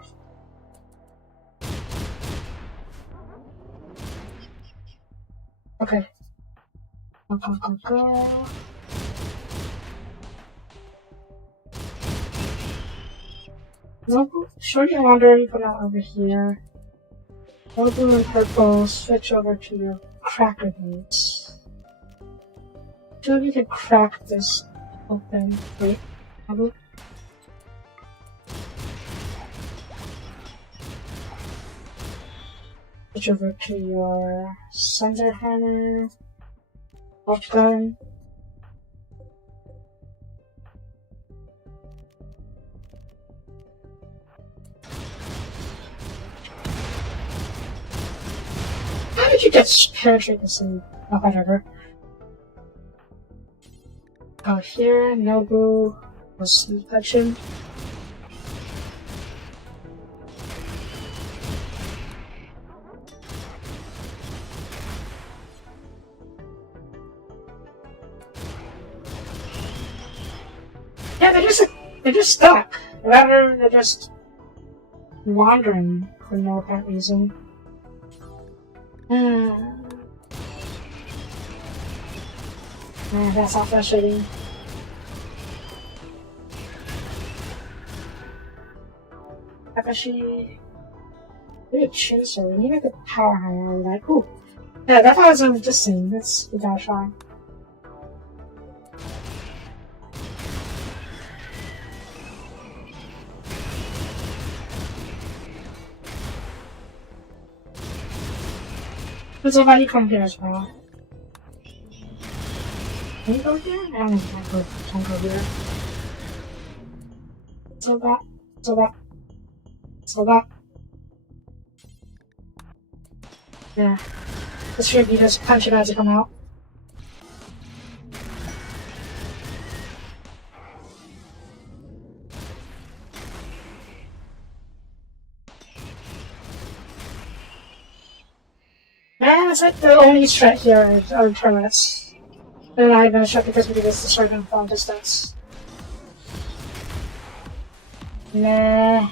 Okay. Go. Local, shorty and wander, you come out over here. Blue and purple, switch over to your cracker boots. So we can crack this open. Wait, probably. Switch over to your sensor hammer. Up gun. How did you get penetrate this in? Oh, whatever. Oh, here, Nobu was touching. Yeah, they're just stuck. Rather, they're just wandering for no apparent reason. That's not frustrating. Takashi. We need a chainsaw. We need like a power hammer. Like, ooh. Yeah, that was interesting. Let's give that a try. somebody come here as well. Can you go here? I don't know if I can go here. So that. Yeah. This should be just punch it as it come out. Yeah, it's like the only threat here are turrets. They're not even a threat because we can just destroy them from distance. Nah.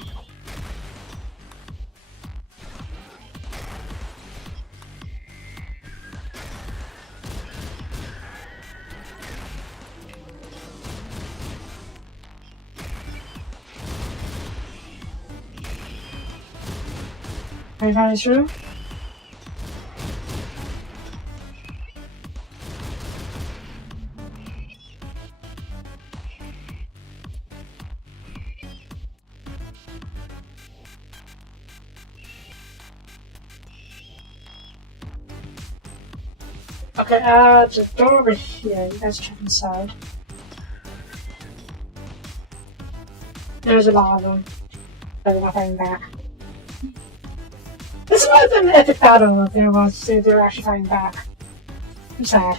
Are you finally through? Okay, the door over here. You guys check inside. There's a lot of them. They're not fighting back. This might have been an epic battle if they were actually fighting back. I'm sad.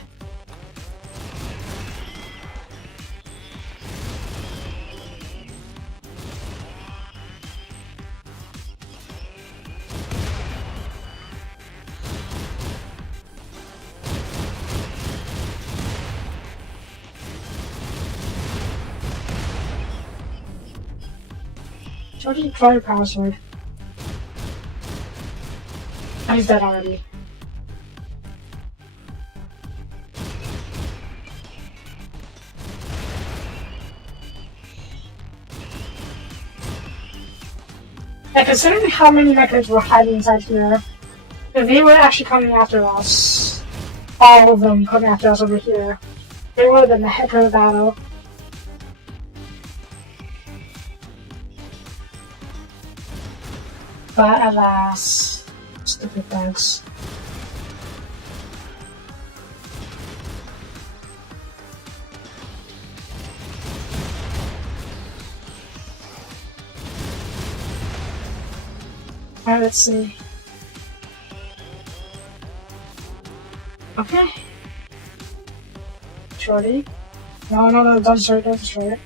Jordy, try your power sword. He's dead already. Yeah, considering how many mechas were hiding inside here, if they were actually coming after us, all of them coming after us over here, it would have been the heck of a battle. But alas, stupid bugs. Alright, let's see. Okay. Shorty. No, don't destroy it.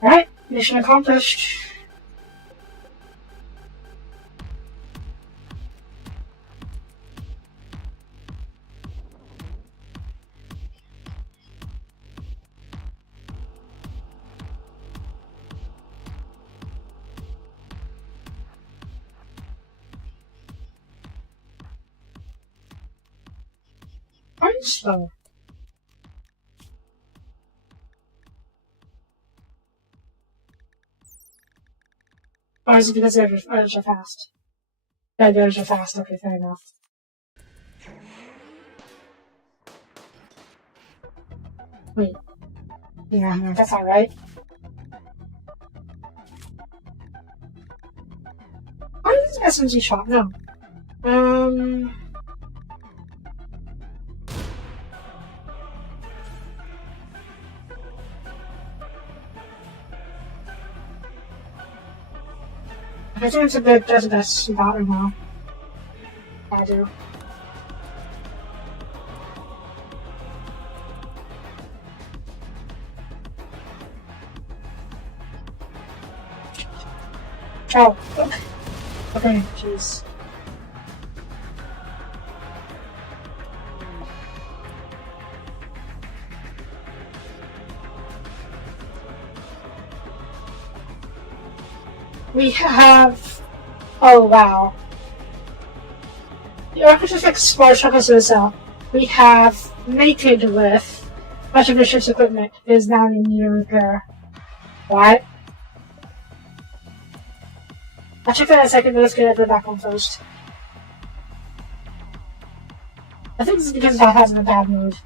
Alright, mission accomplished. Are you slow? Or is it because the others are fast? Yeah, the others are fast. Okay, fair enough. Wait. Yeah, no, that's alright. Why is this SMG shot? No. I think it's a bit just best about right now. I do. Oh, okay, jeez. We have... Oh, wow. The architect smart chuckles this out. We have mated with much of the ship's equipment is now in need of repair. What? I'll check that in a second, but let's get it back on first. I think it's because I was in a bad mood.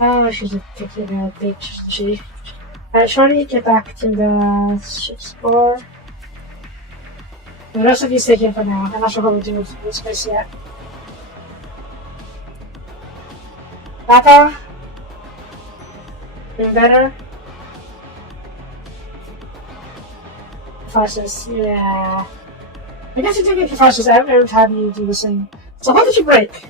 Oh, she's a particular bitch, isn't she? Alright, Shorty, get back to the ship's floor. The rest of you stay here for now. I'm not sure what we'll do with this place yet. Papa? Doing better? Catharsis, yeah. I guess you do get catharsis every time you do this thing. So how did you break?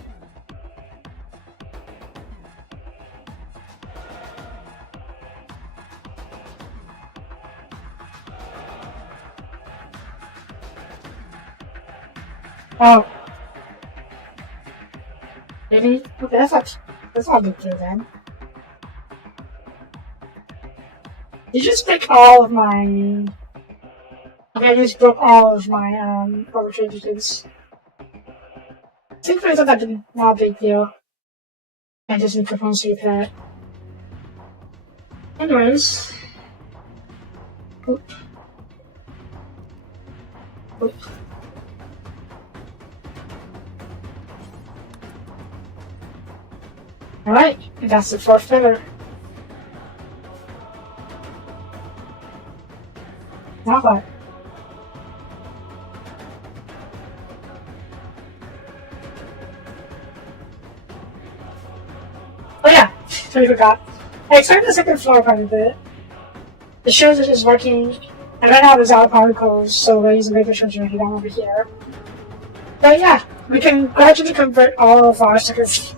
Oh. Really? Okay, that's not a big deal then. You just break all of my... Okay, I just broke all of my, overcharges. I think I thought that did not a big deal. I just need components to repair it. Anyways. Oop. Oop. Alright, that's the fourth pillar. Now what? Oh yeah, totally forgot. I expanded the second floor quite a bit. The shows it is working, and right now there's out particles, so we're using bigger shows already down over here. But yeah, we can gradually convert all of our second,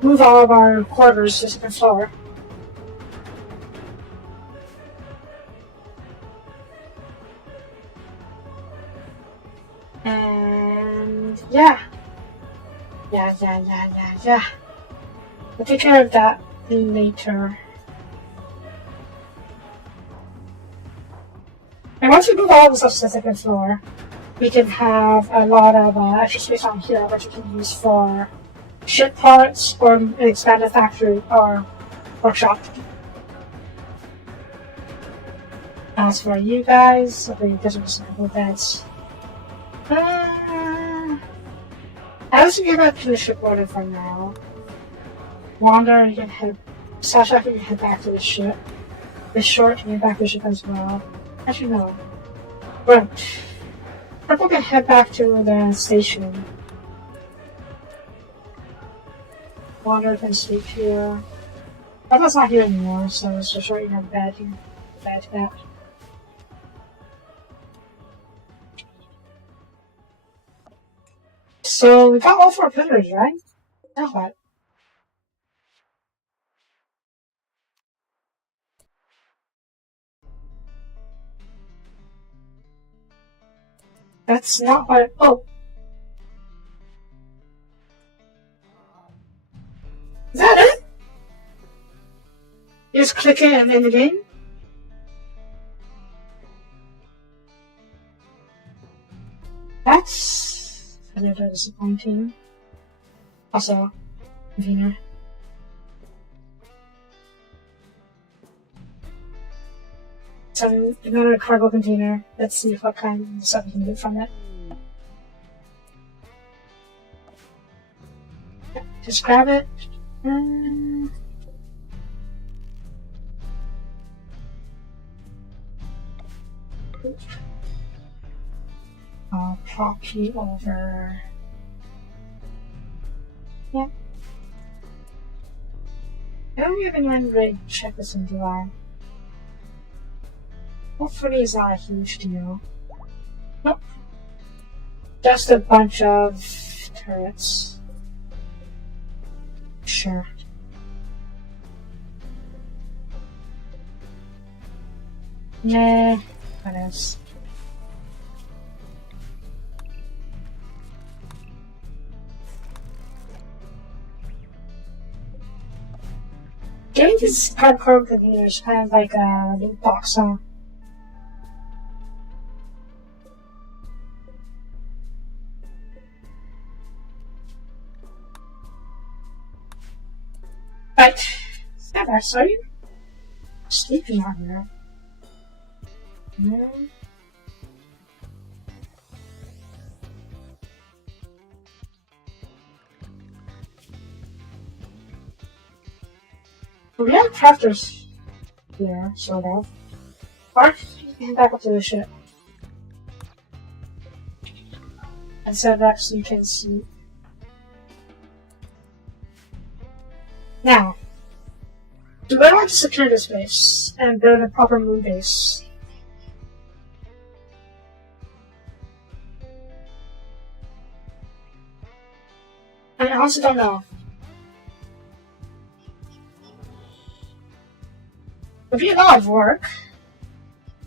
move all of our quarters to the second floor. And yeah. We'll take care of that later. And once we move all the stuff to the second floor, we can have a lot of extra space on here, which we can use for ship parts or an expanded factory or workshop. As for you guys, okay, you guys are just simple beds. I was thinking about to the shipboard for now. Wander, you can head. Sasha can head back to the ship. The short can get back to the ship as well. Actually, no. Right. Purple can head back to the station. Wander can sleep here. Purple's not here anymore, so it's just right in the bed here. Bed to that. So we got all 4 pillars, right? Now what? That's not what. Oh! Is that it? You just click it and end the game? That's a little disappointing. Also, container. So, another cargo container. Let's see what kind of stuff we can get from it. Yeah, just grab it. I'll copy over. Yeah. I don't have anyone ready to check this in July. Hopefully it's not a huge deal. Nope. Just a bunch of turrets. Sure. Nah, what else? Getting these cardboard containers kind of like a loot box, huh? Right. Never, so you sleeping on here. No. We have crafters here, sort of. Mark, back up to the ship. And set it up so you can see. Now, do I want to secure this base and build a proper moon base? I honestly don't know. It'd be a lot of work.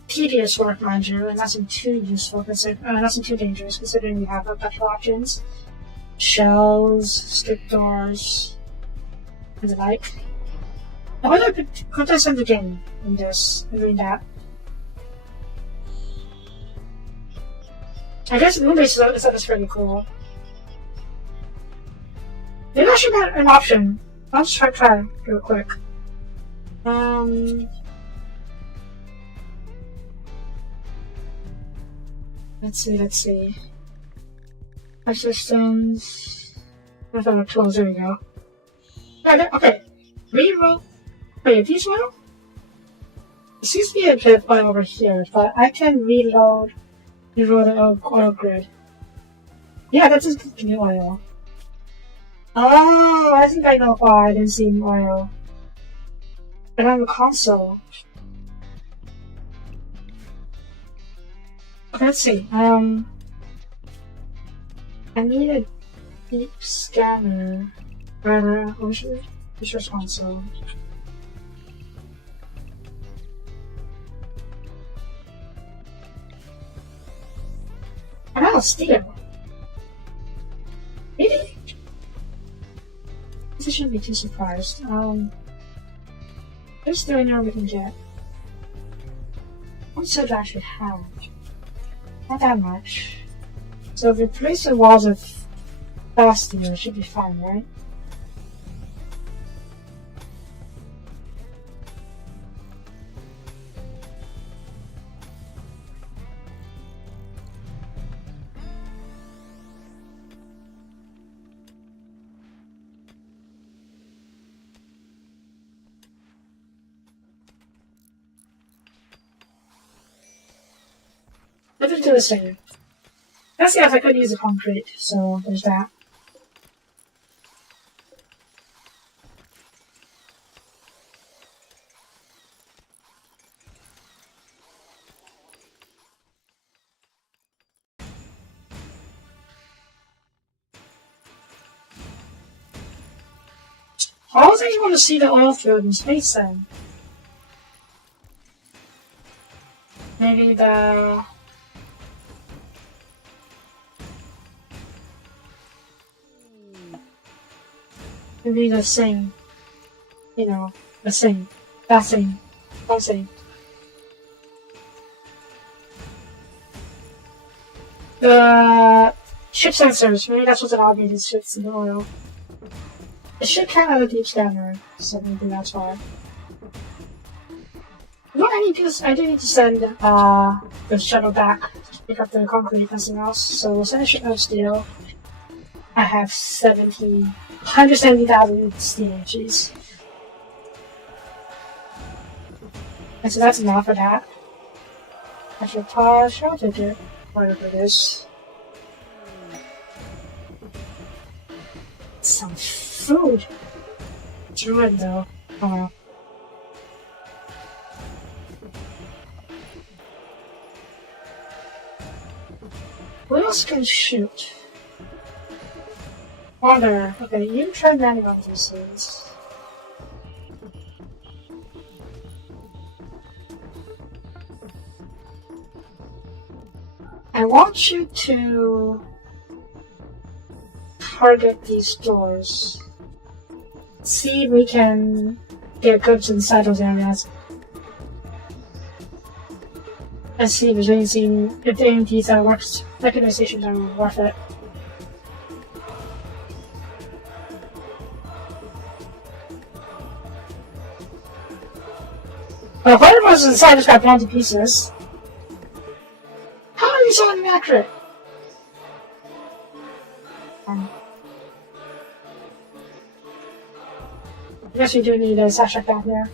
Tedious work, mind you, and nothing too useful, nothing too dangerous, considering we have better options. Shells, stick doors, and the like. I wonder if could I send the game in this, in doing that. I guess moon-based is pretty cool. Maybe I should have an option. I'll just try real quick. Let's see. My systems. I found tools, there we go. Yeah, okay. RimWorld. Wait, these well? It seems to be a bit by over here, but I can reload the oil grid. Yeah, that's just new oil. Oh, I think I know why I didn't see new oil. But on the console. Okay, let's see. I need a deep scanner. Rather, resource console. And I'll steal. Really? I shouldn't be too surprised. Just doing what we can get. What should I actually have? Not that much. So if we replace the walls with steel, it should be fine, right? Let's do the same. Let's see if I could use the concrete, so there's that. I always actually want to see the oil field in space then. Maybe the... Maybe the same, you know, that same, one same. The ship sensors, maybe that's what's allowed me to shift in the oil. The ship can't have a deep scanner, so maybe that's why. No, I do need to send the shuttle back to pick up the concrete and something else, so we'll send a ship of steel. I have 170,000 steel, jeez. And so that's enough for that. Actually, Taj, I'll take it. Whatever it is. Some food. It's ruined though. Oh well. What else can shoot? Water. Okay, you try landing on these things. I want you to target these doors. See if we can get goods inside those areas. And see if there's anything, if the AMPs that works, mechanizations are worth it. Well, whatever was inside just got blown to pieces. How are you so inaccurate? I guess we do need a Sasha down here.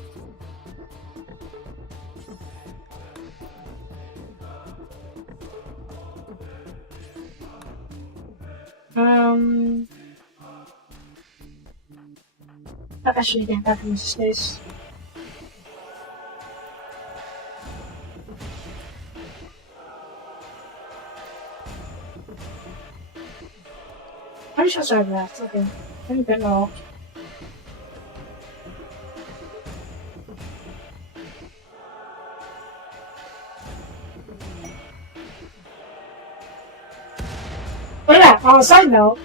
I actually get back into space. How many shots do I have left? Okay. I'm a bit low. But yeah, on a side note,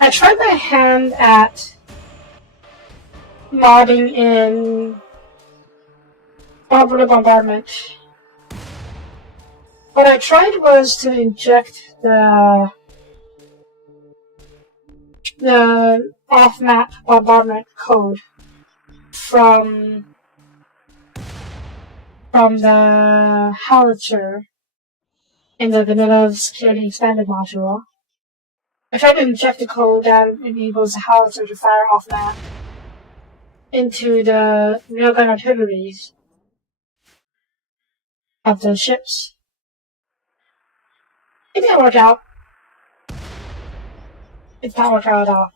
I tried my hand at modding in orbital bombardment. What I tried was to inject the off-map bombardment code from the howitzer in the vanilla security expanded module. I tried to inject the code that enables the howitzer to fire off-map into the railgun artilleries of the ships. It didn't work out. It didn't work out at all.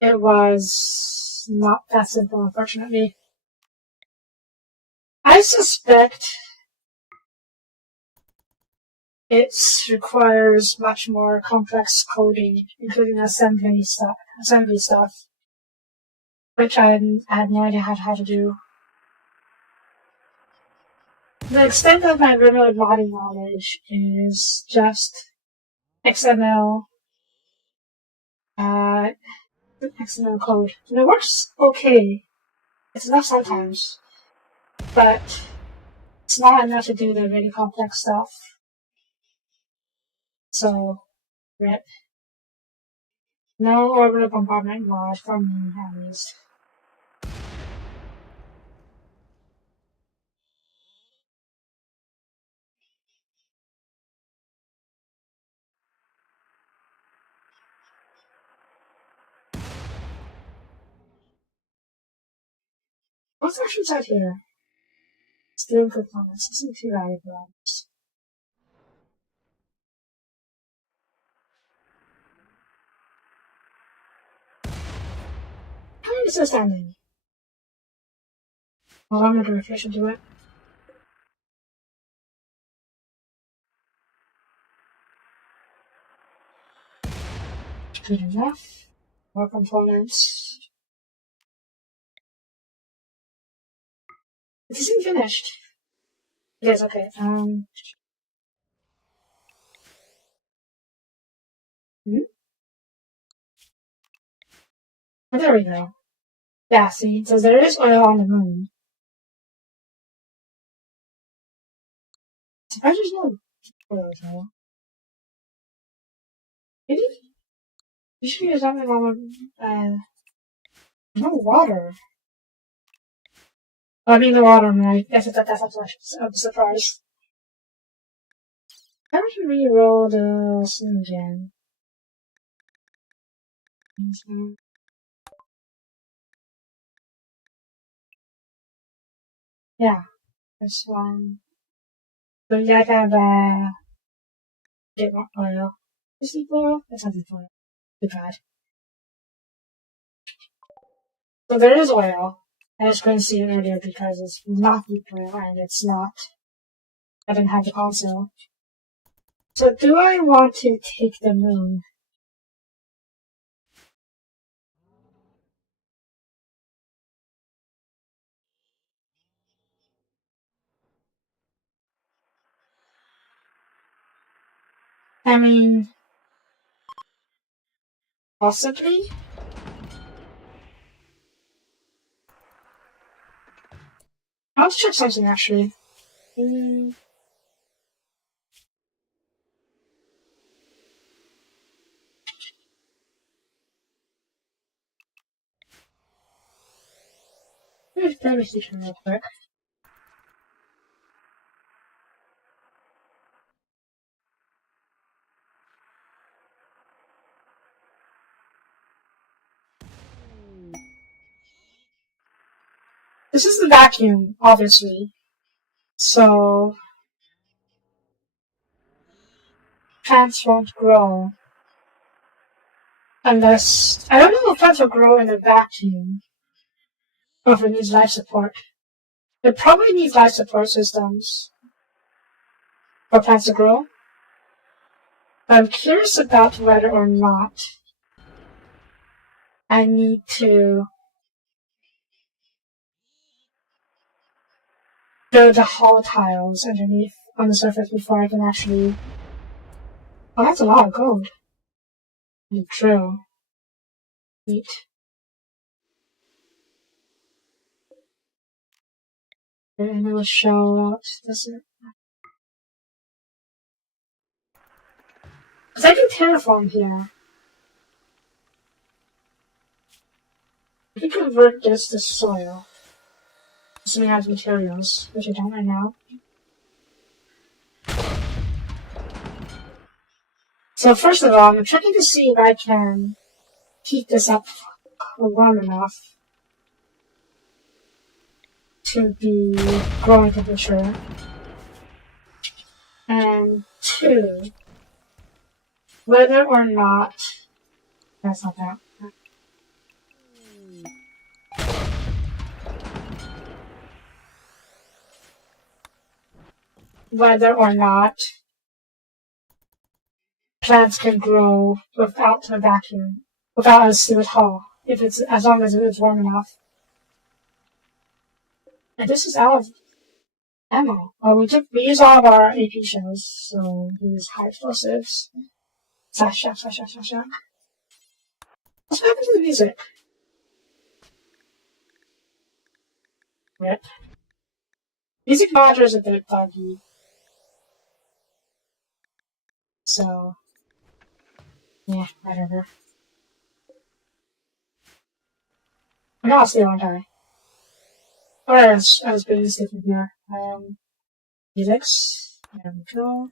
It was not that simple, unfortunately. I suspect it requires much more complex coding, including assembly stuff, which I had no idea how to do. The extent of my RimWorld modding knowledge is just XML, XML code. And it works okay. It's enough sometimes, but it's not enough to do the really complex stuff. So, RIP. No orbital bombardment mod for me, at least. What's actually inside here? Steel components. This isn't too valuable. How many is this standing? Well, I'm gonna refresh into it. Good enough. More components. It isn't finished. It is, okay. Oh, there we go. Yeah, see, so there is oil on the moon. Surprised there's no oil though. Maybe? You should be something on no water. I mean the water, man. I guess that's a surprise. How should we roll the scene again? Yeah, this one. So yeah, I kind of get more oil. Is it oil? That's not oil. Too bad. So there is oil. I just couldn't see it earlier because it's not deep oil and it's not. I didn't have the console. So do I want to take the moon? I mean, possibly? I'll check something actually. Let me see real quick. This is the vacuum, obviously. So plants won't grow unless I don't know if plants will grow in a vacuum or if it needs life support. It probably needs life support systems for plants to grow. I'm curious about whether or not I need to build the hollow tiles underneath on the surface before I can actually. Oh, that's a lot of gold. And drill. Neat. And it will show out, does it? Because I can terraform here. I can convert this to soil. Assuming I have materials, which I don't right now. So first of all, I'm checking to see if I can heat this up warm enough to be growing temperature. And 2, whether or not that's not that. Whether or not plants can grow without a vacuum, without a sealed hull, if it's as long as it's warm enough. And this is out of ammo. Well, we use all of our AP shells, so we use high explosives. Slash. What's happened to the music? Rip. Music monitor is a bit buggy. So, yeah, whatever. I'm not stay on time. Alright, I was being stupid here. Helix. There we go.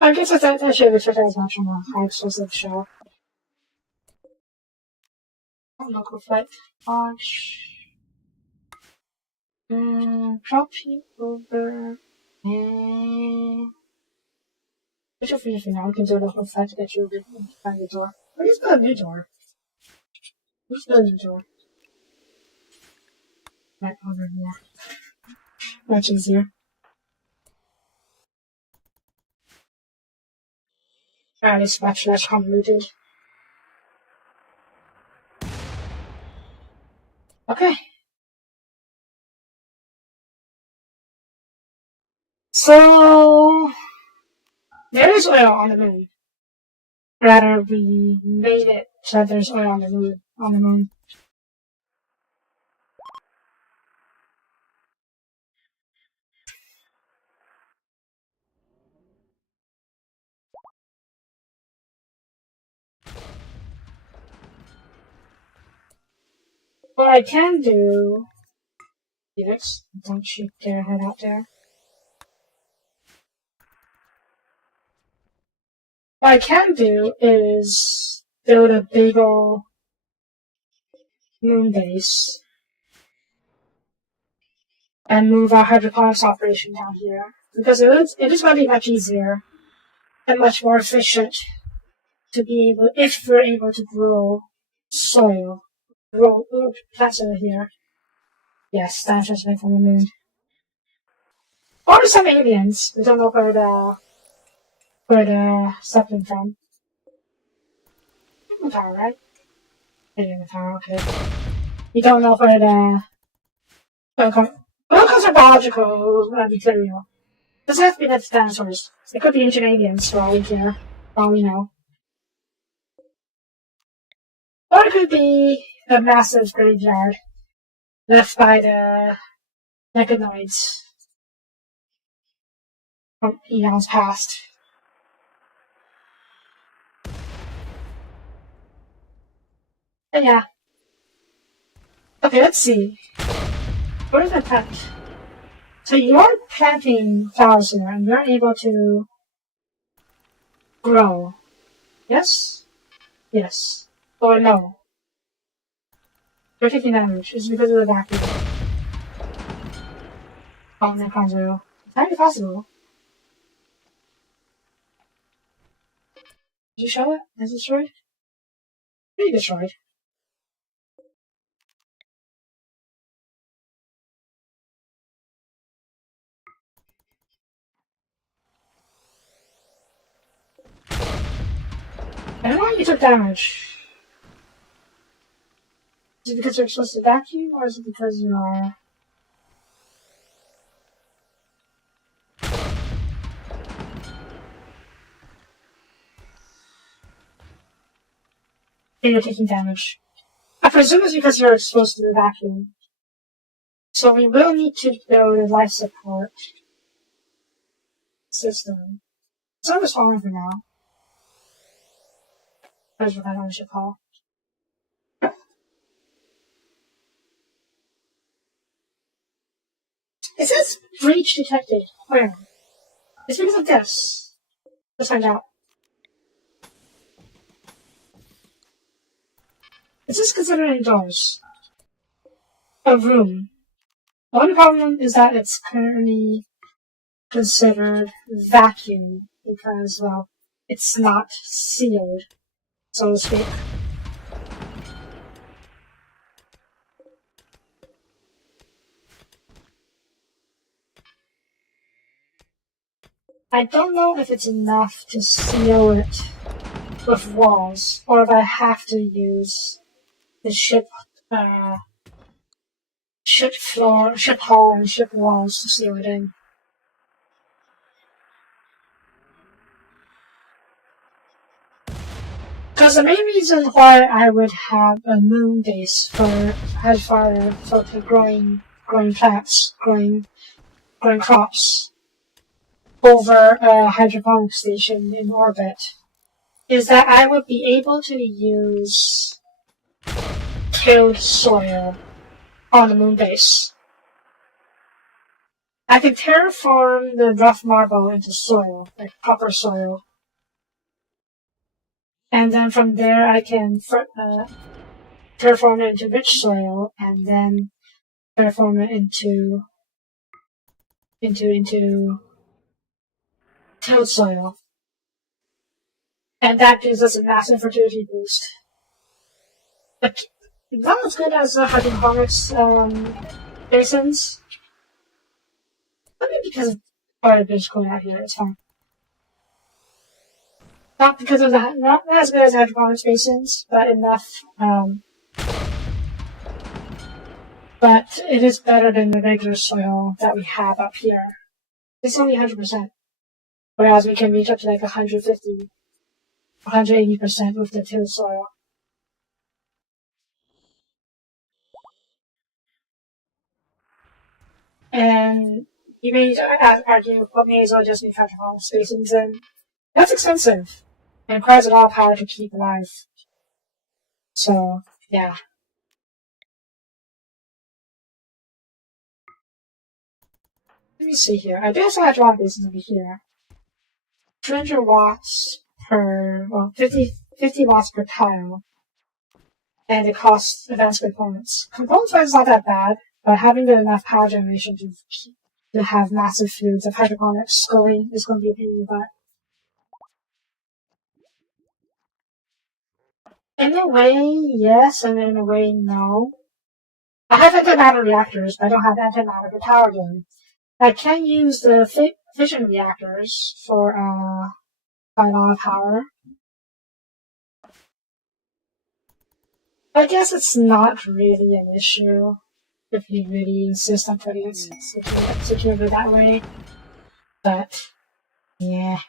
I guess I should have expected as much from a high explosive shell. Local flight. Launch. Drop you over. And. Which will finish now. We can do the whole flight to get you over and find the door. Where's the new door? Where's the new door? Right over here. Much easier. It's much less convoluted. Okay. So there is oil on the moon. Rather, we made it so there's oil on the moon. What I can do. Yes, don't you dare head out there. What I can do is build a big ol' moon base and move our hydroponics operation down here. Because it is going to be much easier and much more efficient to be able, if we're able to grow soil, grow plants over here. Yes, that's just from the moon. Or some aliens. We don't know where the stuff came from. The tower, right? In the tower, okay. You don't know where the well, comes from biological material. Doesn't have to be that dinosaurs. It could be ancient aliens for all we care. For all we know. Or it could be a massive graveyard left by the mechanoids from eons past. But yeah. Okay, let's see. What is the plant? So you're planting flowers here, and you're able to grow. Yes? Yes. Or no. You're taking damage. It's because of the vacuum. Oh, no, Conzo. It's not possible. Did you show it? Is it destroyed? Pretty destroyed. I don't know why you took damage. Is it because you're supposed to vacuum, or is it because you are... you're taking damage? I presume it's because you're exposed to the vacuum. So we will need to build a life support system. It's not responding for now. That's what I should call. It says breach detected. Where? It's because of this. Let's find out. Is this considered indoors? A room. One problem is that it's currently considered vacuum because, well, it's not sealed, so to speak. I don't know if it's enough to seal it with walls, or if I have to use the ship floor, ship hull, and ship walls to seal it in. Because the main reason why I would have a moon base for growing plants, growing crops over a hydroponic station in orbit is that I would be able to use tilled soil on the moon base. I can terraform the rough marble into soil, like proper soil. And then from there I can terraform it into rich soil, and then terraform it into tilled soil. And that gives us a massive fertility boost. But not as good as the hydroponics basins. Maybe because of part of Bitcoin out here, it's fine. Not because of the not as good as hydroponics basins, but enough. But it is better than the regular soil that we have up here. It's only 100%, whereas we can reach up to like 150, 180% with the tilled soil. And you may argue, what may as well just be hydroponics basins, and that's expensive. It requires a lot of power to keep alive. So, yeah. Let me see here. I do have some hydroponic basins over here. 200 watts per, well, 50 watts per tile. And it costs advanced components. Components-wise, it's not that bad, but having enough power generation to have massive fields of hydroponics going is going to be a pain in the butt. In a way, yes, and in a way, no. I have antimatter reactors, but I don't have antimatter to power them. I can use the fission reactors for quite a lot of power. I guess it's not really an issue if you really insist on putting it situated that way. But, yeah.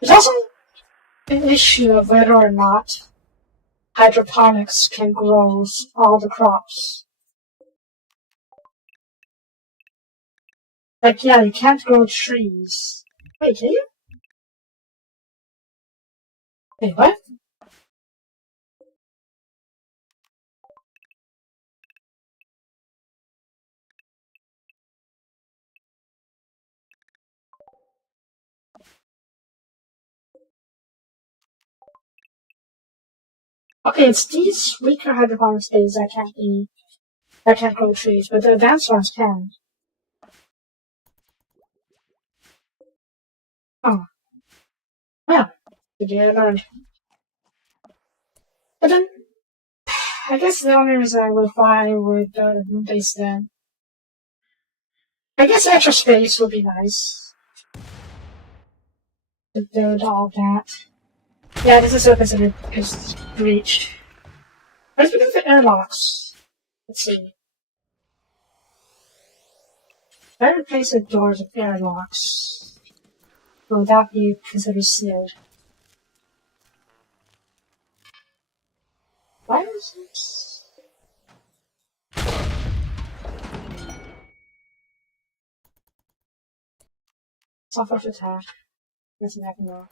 There's also an issue of whether or not hydroponics can grow all the crops. Like, yeah, you can't grow trees. Wait, can you? Wait, what? Okay, it's these weaker hydroponic spaces that can't grow trees, but the advanced ones can. Oh, well, did you learn? But then, I guess the only reason I would why I would go to moon base then. I guess extra space would be nice. To build all that. Yeah, this is so considered because it's breached. But it's because of the airlocks. Let's see. If I replace the doors with airlocks, will that be considered sealed? Why is this? Software attack. That's an echo.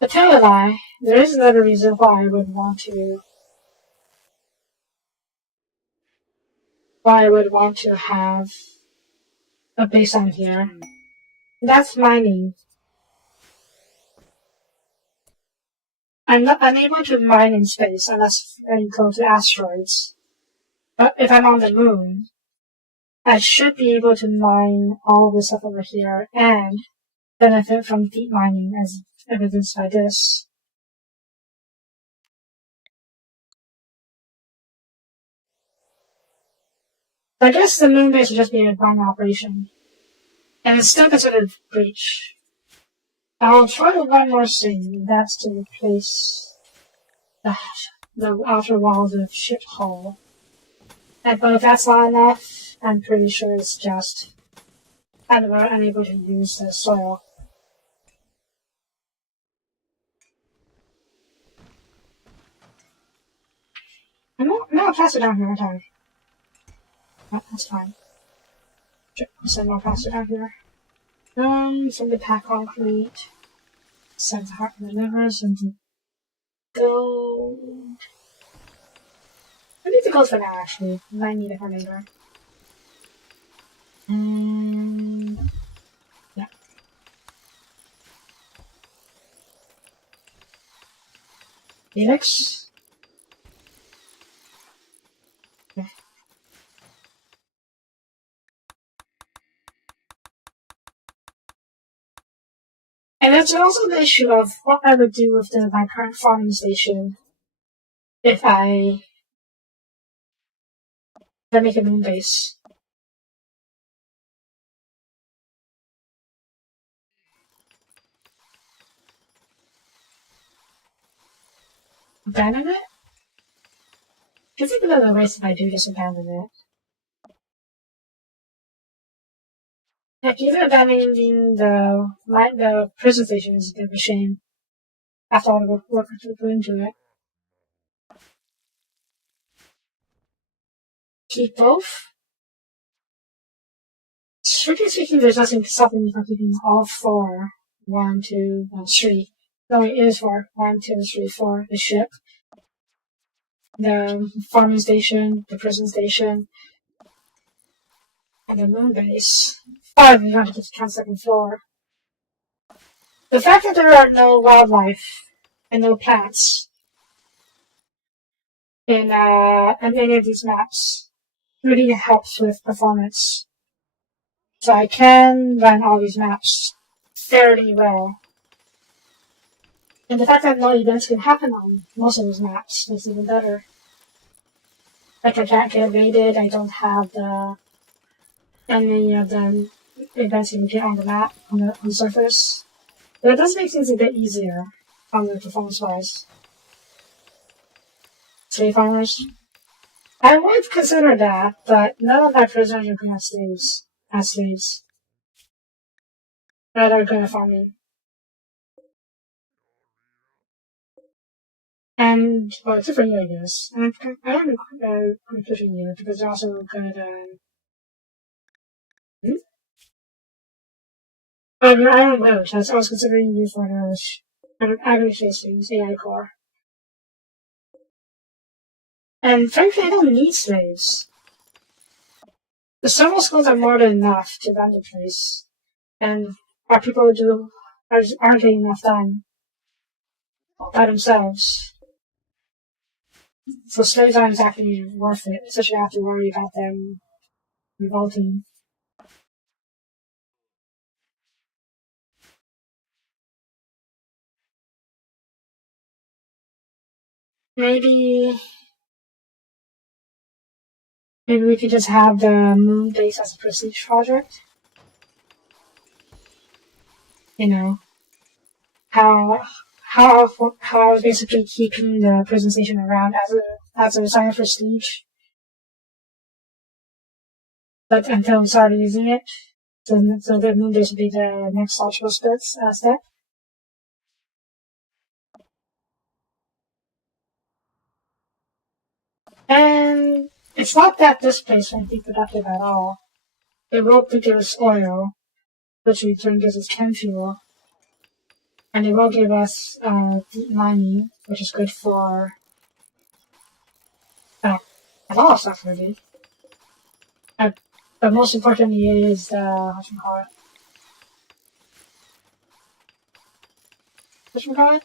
But tell a lie, there is another reason why I would want to have a base on here. That's mining. I'm not unable to mine in space unless I go to asteroids. But if I'm on the moon, I should be able to mine all of the stuff over here and benefit from deep mining as evidenced by this. I guess the moon base would just be a mining operation. And it's still considered breach. I'll try one more thing, that's to replace the outer walls of ship hull. But if that's not enough, I'm pretty sure it's just and we're unable to use the soil. I'm not faster down here, aren't I? Oh, that's fine. Send more faster down here. Some to pack concrete. Send to heart in the river, some to gold. I need the gold for now, actually. I might need it for later. Yeah. Felix? Yeah. And there's also the issue of what I would do with my current farming station if I make a moon base. Abandon it? I think another ways if I do just abandon it. Heck, even abandoning the prison station is a bit of a shame. After all the work we put into it. Keep both? Strictly speaking, there's nothing stopping me from keeping all four. 1, 2, 3. No, it is 4. 1, 2, 3, 4. The ship. The farming station. The prison station. And the moon base. 5 if you want to get to the second floor. The fact that there are no wildlife and no plants in any of these maps really helps with performance. So I can run all these maps fairly well. And the fact that no events can happen on most of these maps makes it even better. Like I can't get raided, I don't have any of the events you can get on the map, on the surface. But it does make things a bit easier on the performance-wise. Slave farmers. I would consider that, but none of my prisoners are gonna slaves as slaves. That are gonna farm me. And well, except for you, I guess. And I am pushing you because they're also good. You're Iron Witch. I was considering you for the agri-chasing AI core. And frankly, I don't need slaves. The several skills are more than enough to run the place, and our people aren't getting enough done by themselves. So slaves aren't exactly worth it, especially have to worry about them revolting. Maybe we could just have the moon base as a prestige project. You know, how how I was basically keeping the prison station around as a sign of prestige, but until we started using it, so the moon base would be the next logical step. And it's not that this place won't be productive at all. It will produce oil, which in turn gives us chem fuel, and it will give us deep mining, which is good for uh, a lot of stuff really. But most importantly is what you call it? What you call it?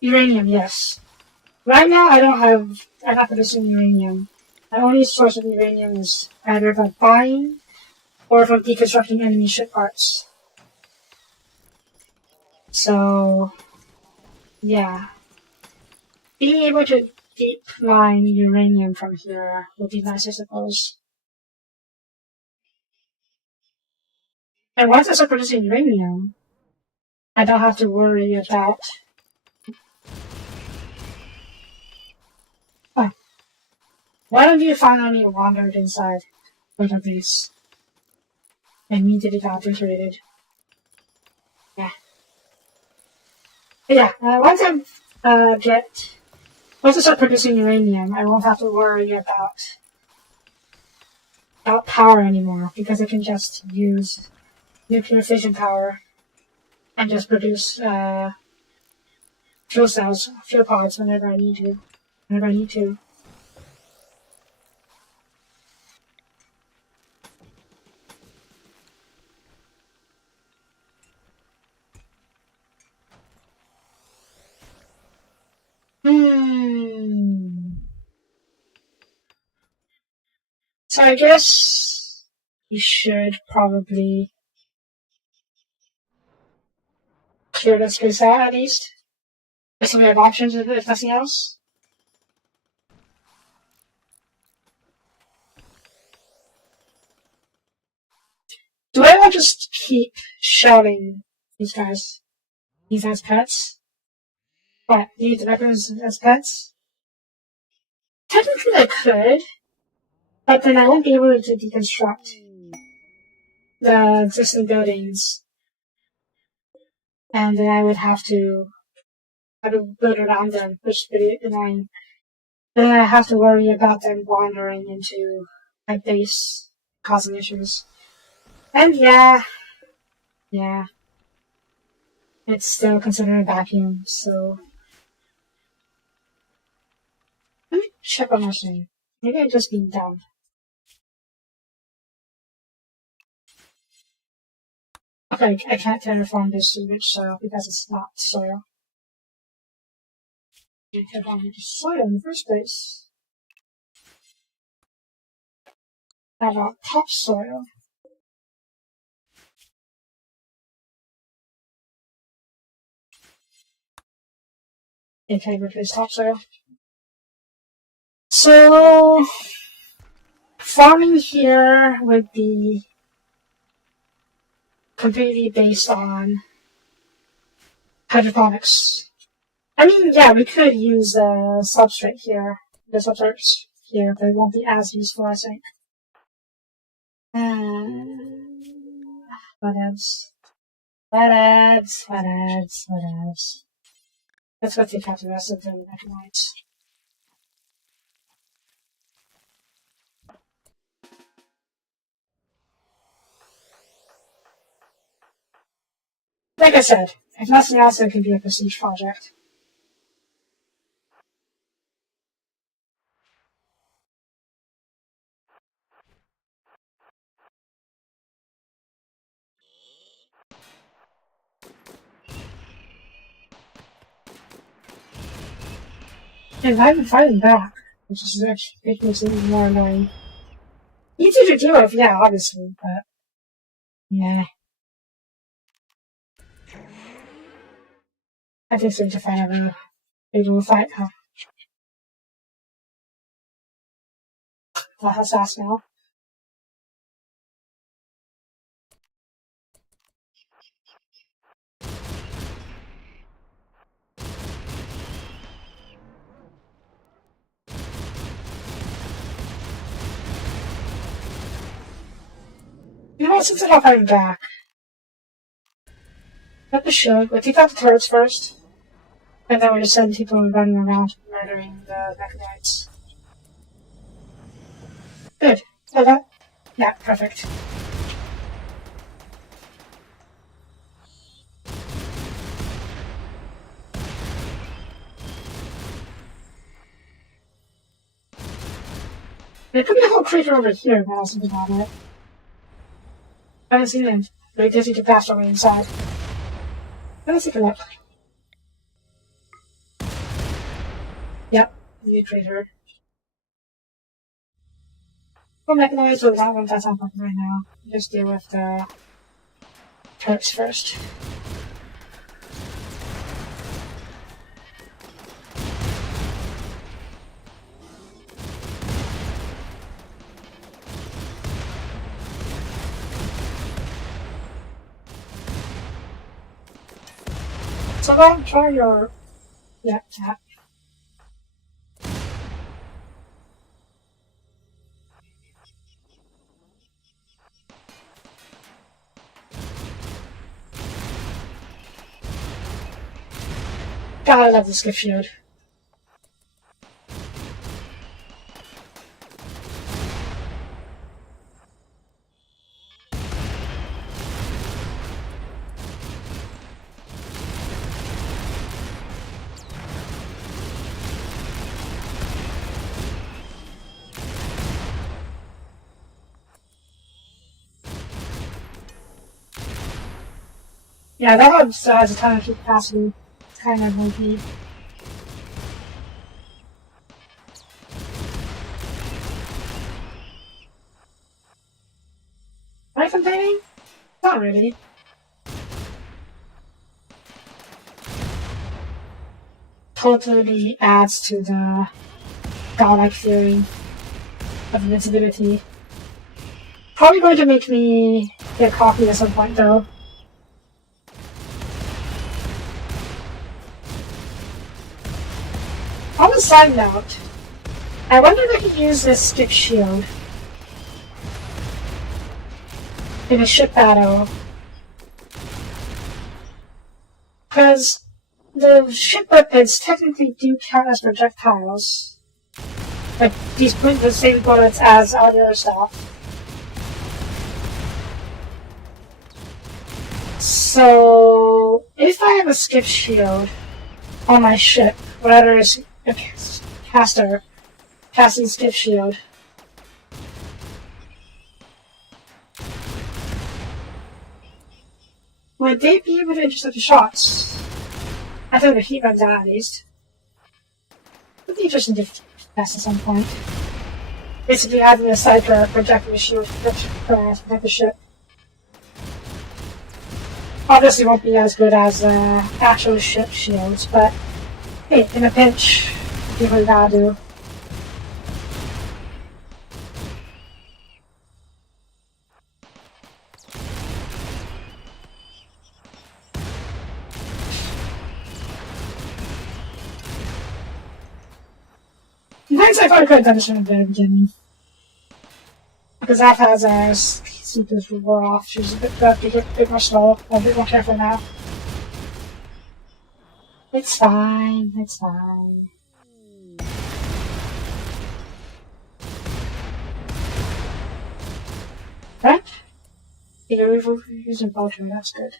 Uranium, yes. Right now I'm not producing uranium. My only source of uranium is either by buying or from deconstructing enemy ship parts. So, yeah. Being able to deep mine uranium from here would be nice, I suppose. And once I start producing uranium, I don't have to worry about. Oh, why don't you finally wandered inside of the base and immediately got infiltrated? Yeah. But yeah, once I start producing uranium, I won't have to worry about power anymore because I can just use nuclear fission power and just produce fuel cells, fuel pods whenever I need to. Whenever I need to. So I guess you should probably clear this place out at least. Just so we have options if nothing else. Do I want to just keep shouting these guys as pets? What, leave the weapons as pets? Technically I could, but then I won't be able to deconstruct the existing buildings. And then I would have to build around them, which is pretty annoying. Then I have to worry about them wandering into my base, causing issues. And yeah, it's still considered a vacuum, so let me check on my thing. Maybe I'm just being dumb. Okay, I can't terraform this sewage soil because it's not soil. I can't terraform the soil in the first place. How about topsoil? Okay, replace topsoil. So, farming here would be completely based on hydroponics. I mean, yeah, we could use substrate here, the substrates here, but it won't be as useful, I think. What else? What else? Let's go take out the rest of the mechanites. Like I said, if nothing else, it could be a prestige project. And I've been fighting back, which is actually making it even more annoying. Easy to deal with, yeah, obviously, but yeah. I think so to find a big little fight, huh? Well, that's us now. You know what, since I'm not fighting back, let the shield, we'll take out the turrets first, and then we'll just send people running around murdering the mechanites. Good. So that? Yeah, perfect. There could be a whole crater over here, now I was thinking about it. I haven't seen it. But I guess you could pass over inside. Let's take a look. Yep, new crater. We'll mechanize with that one, that's happening right now. Just deal with the turrets first. So then try your... Yeah, tap. God, I love this gift shield. Yeah, that one still has a ton of capacity. It's kind of OP. Am I complaining? Not really. Totally adds to the godlike feeling of invincibility. Probably going to make me get coffee at some point though. On a side note, I wonder if I could use this stick shield in a ship battle. Because the ship weapons technically do count as projectiles. Like, these print the same bullets as all the other stuff. So, if I have a skip shield on my ship, whether it's a caster, casting skip shield, would they be able to intercept the shots? I think the heat runs out at least. Would be interesting to test at some point. Basically having a cypher projecting the shield to protect the ship. Obviously won't be as good as actual ship shields, but hey, in a pinch, people gotta do. In hindsight, I probably could have done this from the very beginning. Because Zap has Seeker's wore off. She's a bit more slow, a bit more careful now. It's fine, it's fine. Right? You're using poacher, that's good.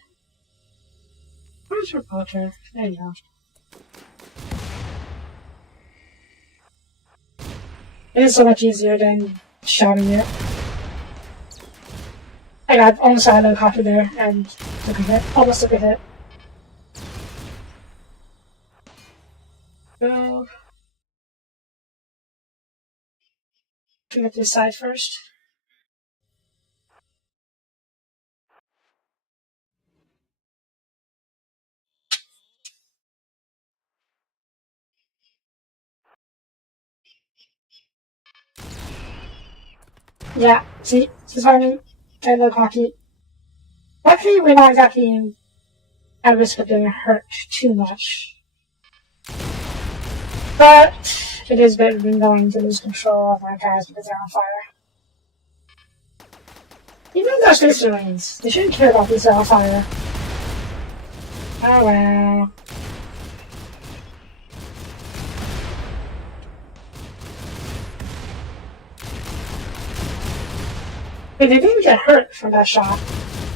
Where's your poacher? There you go. It is so much easier than shouting it. I got almost had a copy there and took a hit. Almost took a hit. So, to get this side first. Yeah, see, this is why I look hockey. Luckily, we're not exactly at risk of getting hurt too much. But it is better than going to lose control of my guys because they're on fire. Even those space marines, they shouldn't care about these that are on fire. Oh well. Wait, they didn't get hurt from that shot.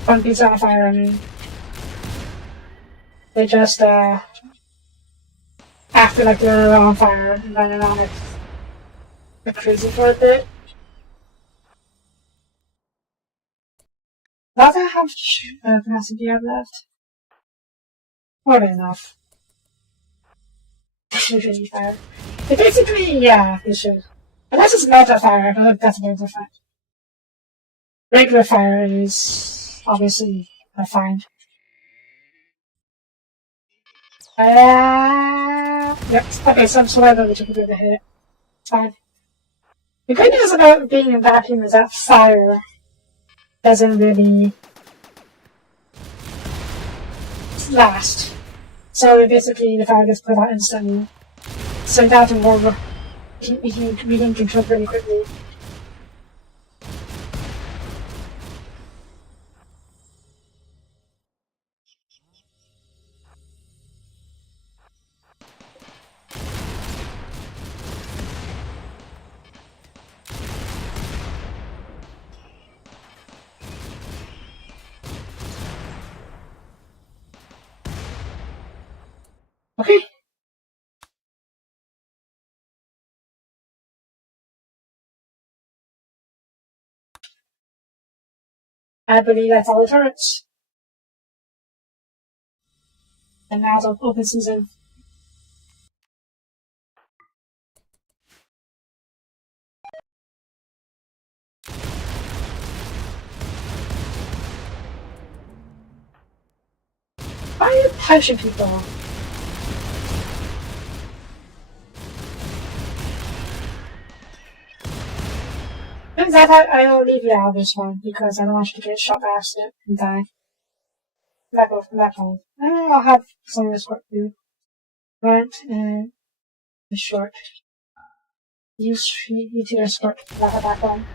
From these on fire, I mean. They just, acted like they were on fire and ran around like crazy for a bit. Not that how much capacity I have left. More than enough. They should be fire. They basically, yeah, they should. Unless it's melta fire, I don't think that's very different. Regular fire is obviously fine. Yep, okay, so I'm sorry that we took a bit of a hit. It's fine. The good news about being in vacuum is that fire doesn't really last. So basically, the fire gets put out instantly. So without more, we can control pretty quickly. Okay. I believe that's all the turrets. And now it's open season. Why are you punching people? And that I'll leave you out of this one because I don't want you to get shot by accident and die. Back off from that one. I'll have some of this work do. Right, and the short. You two escort that one.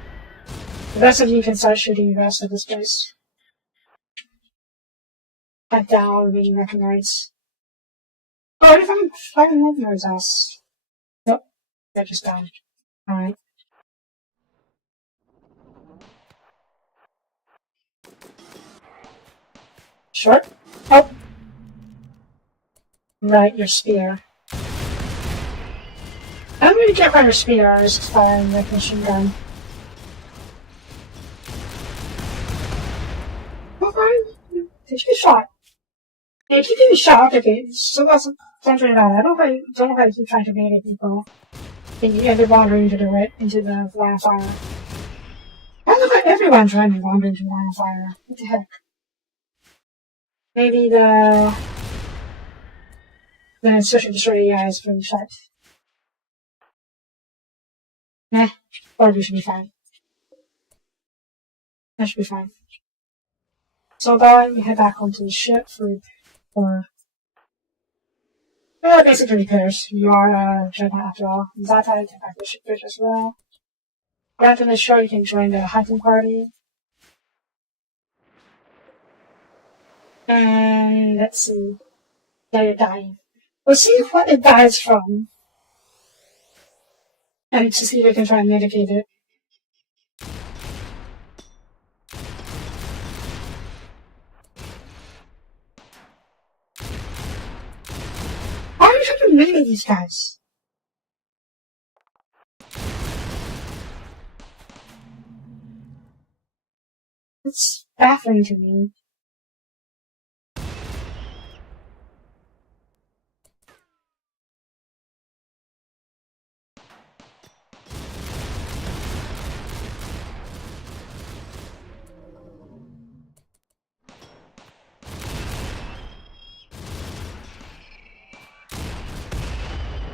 The rest of you can start shooting the rest of this place. Head down, being recognized. Oh, if I'm fighting over his ass. Nope, they're just down. Alright. Short. Oh. Right, your spear. I don't really care about your spear, I was just firing like a machine gun. Okay. Did you get shot? Hey, if you get shot, okay, so that's something like that. I don't know how you keep trying to bait people. And they're wandering into the line of fire. I don't know how everyone's trying to wander into the line of fire. What the heck? Maybe the search and destroy AI is pretty shut. Meh. Or we should be fine. That should be fine. So then we head back onto the ship for Basically repairs. You are a Jedi after all. Zata can back the ship as well. After the show, you can join the hiking party. And let's see. Now you're dying. We'll see what it dies from. And to see if we can try and mitigate it. Why are you trying to mitigate these guys? It's baffling to me.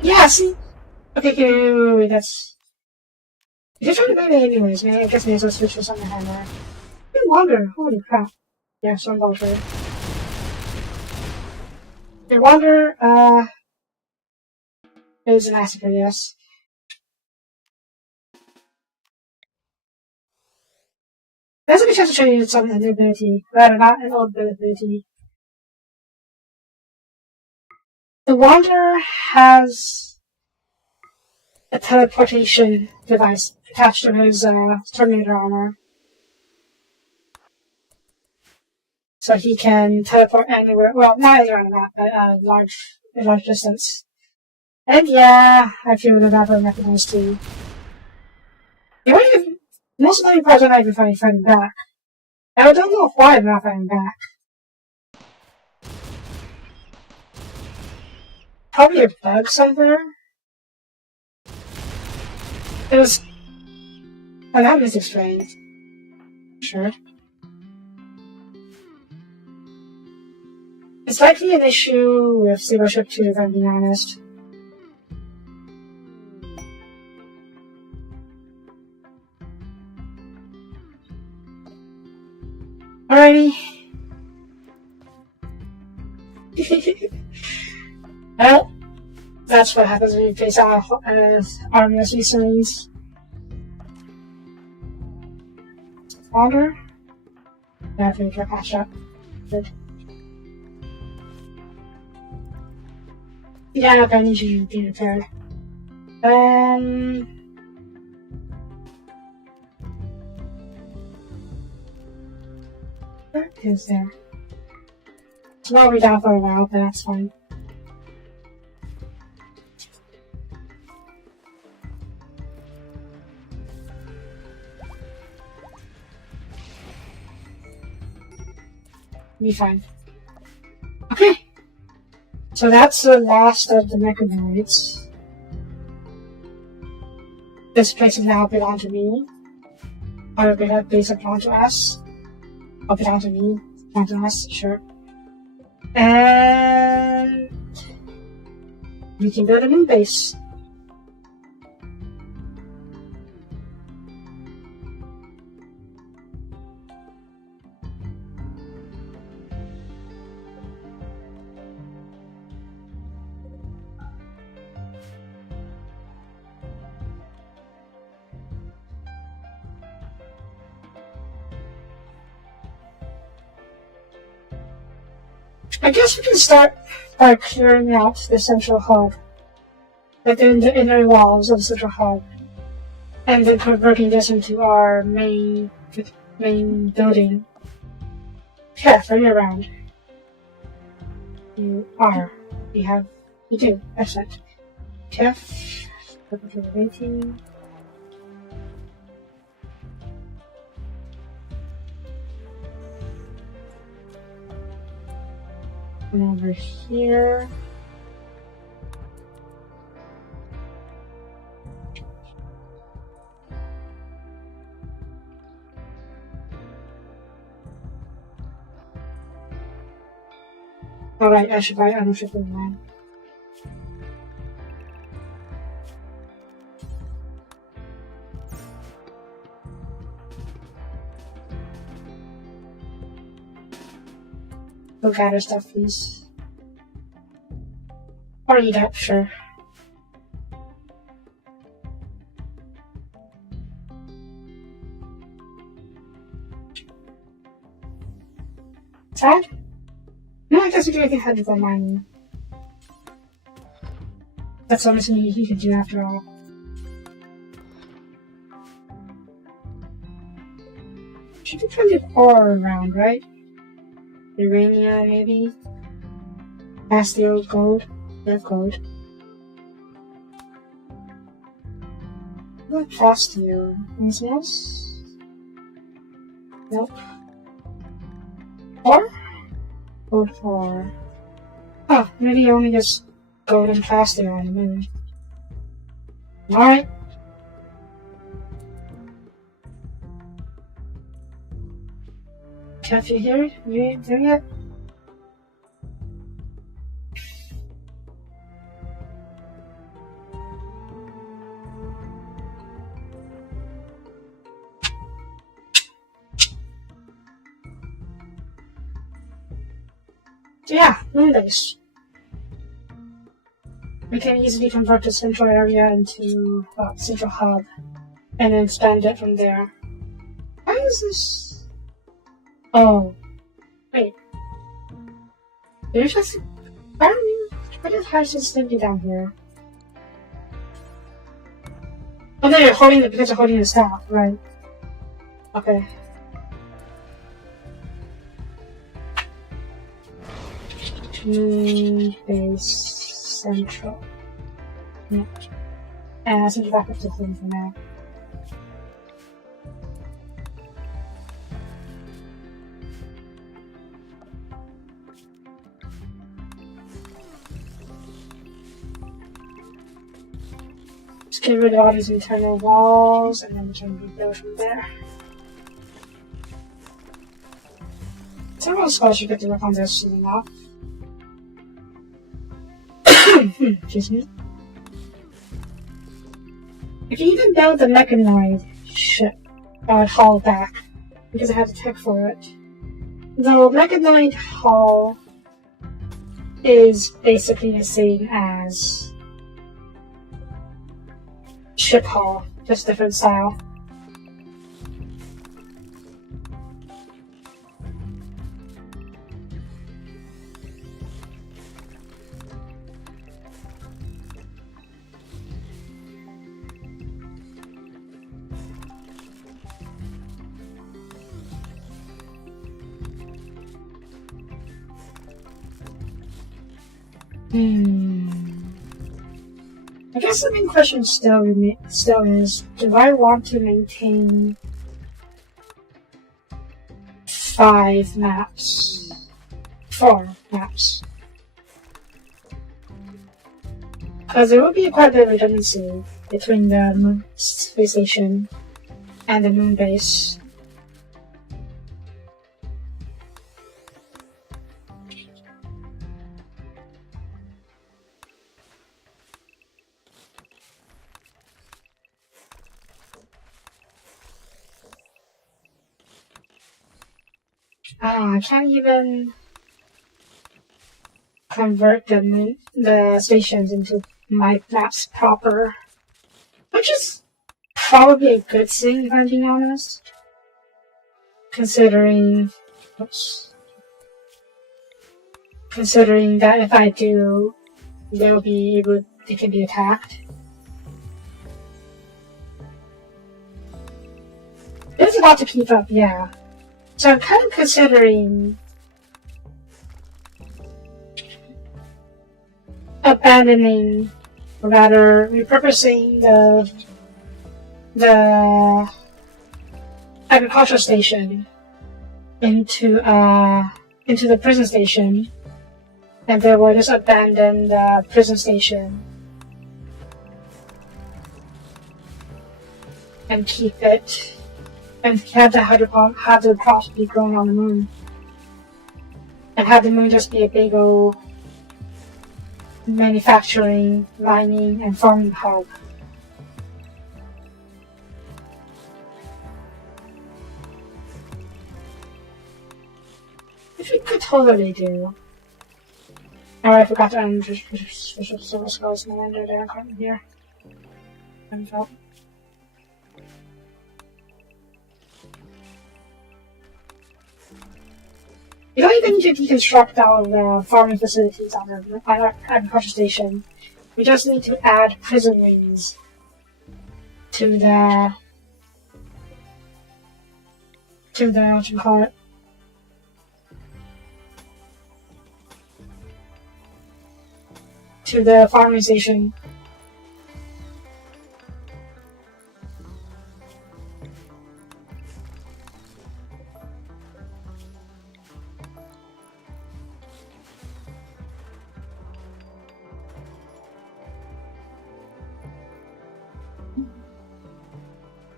Yeah, see? Okay, wait, that's... You're trying to mitigate anyways, man. I guess maybe I'll switch to something hammer. I wonder, holy crap. Yeah, some vulture. I wonder, it was an massacre, yes. There's a good chance to show you some new ability, rather not an old ability. The Wanderer has a teleportation device attached to his Terminator armor. So he can teleport anywhere, well, not anywhere on the map, but a large distance. And yeah, I feel the map will recognize too. Most of the parts are not even fighting back. And I don't know why they're not fighting back. Probably a bug somewhere. It was... Oh, that was explained. Sure. It's likely an issue with Zero Ship 2, if I'm being honest. Alrighty. Well, that's what happens when you face off army of series. Longer? Yeah, I think you're patched up. Good. Yeah, okay, I need you to be repaired. Where is there? So I'll be down for a while, but that's fine. Be fine. Okay. So that's the last of the mechanoids. This place will now belong to me. Or a base will belong to us. Or belong to me. Belong to us, sure. And we can build a new base. I guess we can start by clearing out the central hub, like the inner walls of the central hub, and then converting this into our main building. Yeah, turn you around. You are. You do. Excellent. F. 18. And over here. Alright, I should buy ownership of land. Go gather stuff, please. Or eat up, sure. Sad? No, I guess we can head to the mining. That's almost something he could do after all. Should be plenty of ore around, right? Uranium, maybe? Asteo, gold. They have gold. What Asteo? Anything else? Nope. Ore? Gold ore. Oh, maybe only just gold and Asteo on the moon. Alright. Can't you hear it? You ain't doing it? Yeah, Moonbase. We can easily convert the central area into a central hub and then expand it from there. Why is this? Oh, wait. There's just. What is Harrison stinky down here? Oh, no, you're holding it because you're holding the staff, right? Okay. Base central. Yeah. And I send you back up to the thing for now. Just get rid of all these internal walls and then we can rebuild from there. Several scholars should get to work on this soon enough. Excuse me. I can even build the mechanoid ship hull back because I have the tech for it. The mechanoid hull is basically the same as ship hull, just different style. I guess the main question still is, do I want to maintain 5 maps? 4 maps? Because there will be quite a bit of redundancy between the moon space station and the moon base. I can't even convert the stations into my maps proper, which is probably a good thing if I'm being honest. Considering that if I do, they can be attacked. There's a lot to keep up, yeah. So I'm kind of considering abandoning, or rather repurposing the agricultural station into the prison station, and then we'll just abandon the prison station and keep it. And have the hydroponics be growing on the moon. And have the moon just be a big old manufacturing, mining, and farming hub. Which we could totally do. Oh, I forgot to end service calls no wonder they aren't coming here. Info. You don't even need to deconstruct all the farming facilities on the agriculture station. We just need to add prison wings to the what you call it. To the farming station.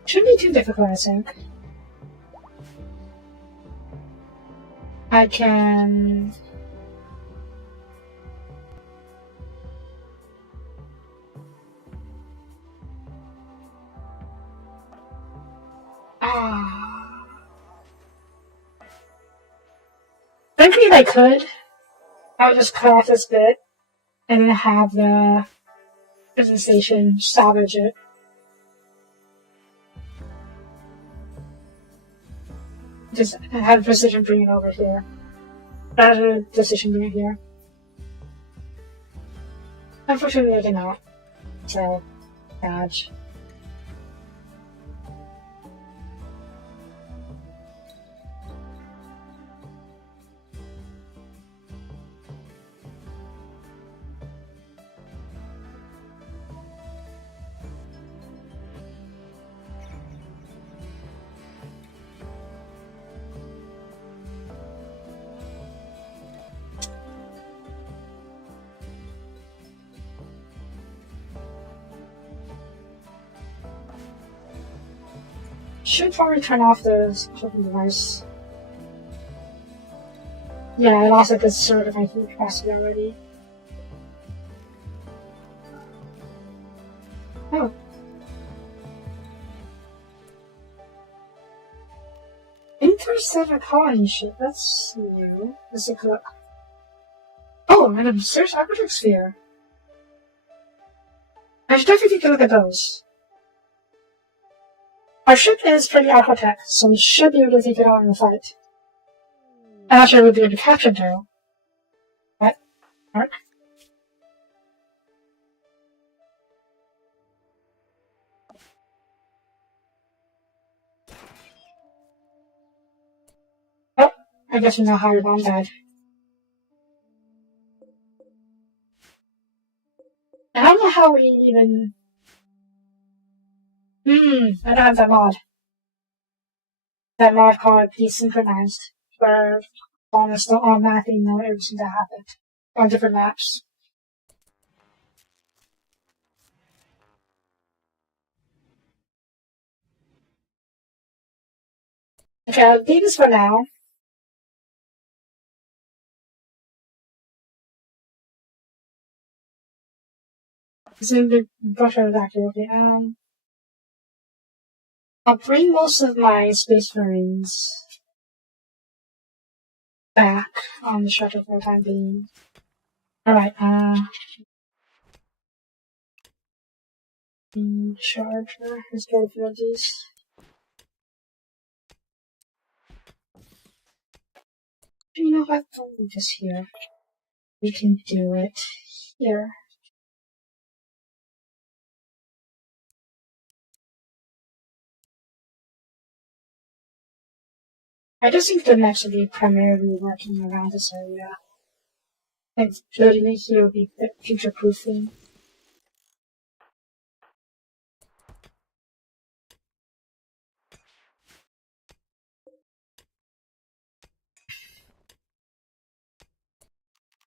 Shouldn't be too difficult, I think. I can... Frankly, if I could, I would just cut off this bit and then have the prison station salvage it. Just have a precision bring it over here. Rather than precision bring it here. Unfortunately, I cannot. So, badge. Should probably turn off the cooking device. Yeah, I lost a good third of my heat capacity already. Oh. Interstellar colony ship, that's new. Let's take a look. Oh, an absurd aquatic sphere. I should definitely take a look at those. Our ship is pretty aquatech, so we should be able to take it on in the fight. I'm not sure we'll be able to capture it though. What? Mark? Oh, I guess we know how your mom died. I don't know how we even... I don't have that mod. That mod called Desynchronized, where almost automatically know everything that happened on different maps. Okay, I'll leave this for now. It's in the brush out accurately. I'll bring most of my Space Marines back on the shuttle for the time being. Alright, Charger, let's go through these. You know what? Don't leave this here. We can do it here. I just think the maps will be primarily working around this area. And building it here will be future-proofing.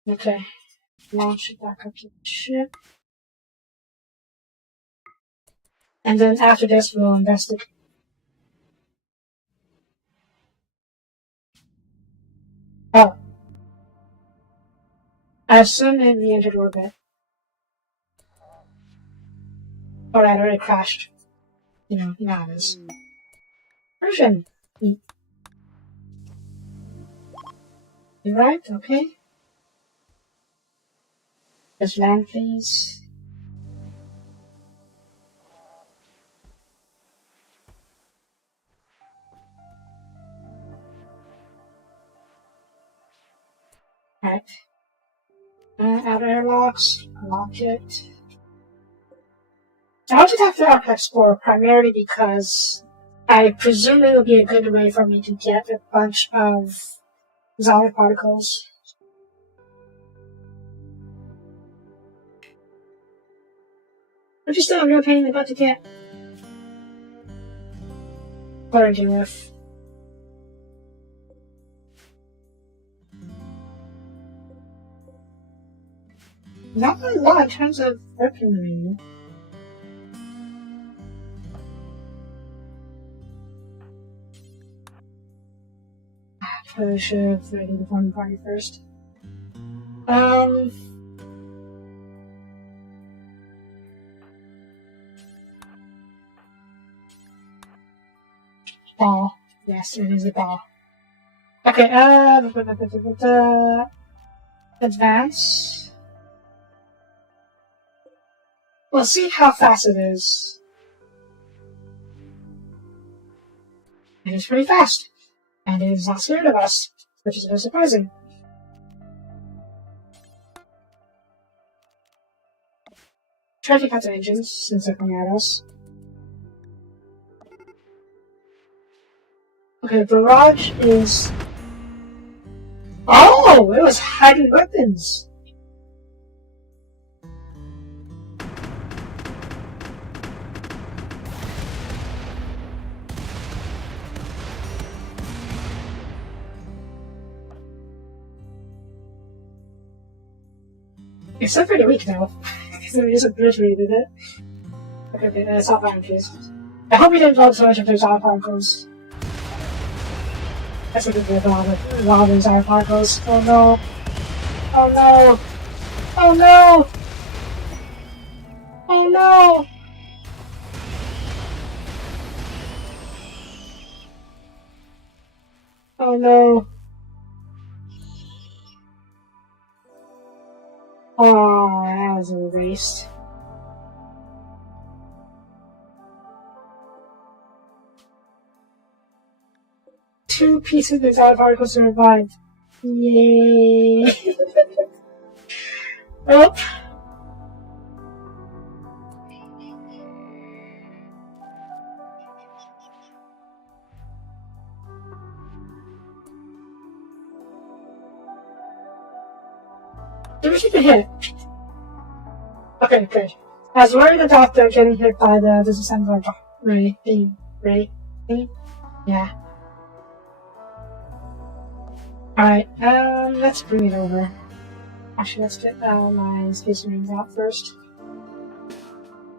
Okay, launch it back up to the ship. And then after this, we'll investigate. Oh. I assume it re-entered orbit. Alright, already crashed. You know how it is. Version. You right? Okay. Just land, please. Alright. Outer airlocks, lock it. I wanted to have the Arc Explorer primarily because I presume it will be a good way for me to get a bunch of zombie particles. Which is still a real pain in the butt to get. What do I do with? Not a lot in terms of weaponry. Probably should have ready the farm party first. Ball. Yes, it is a ball. Okay, advance. We'll see how fast it is. It is pretty fast. And it is not scared of us, which is a bit surprising. Try to cut the engines since they're coming at us. Okay, the barrage is... Oh! It was hiding weapons! It's still pretty weak though. So we just obliterated it. Okay, stop firing, please. I hope we didn't blow so much of those auto particles. That's what we did with a lot of those auto particles. Oh no! Oh no! Oh no! Oh no! Oh no! Oh, that was a waste. Two pieces of exotic particles survived. Yay! Well. Did we keep a hit? Okay, good. I was worried about them getting hit by the disassembler ray thing. Yeah. Alright, let's bring it over. Actually, let's get my space marines out first.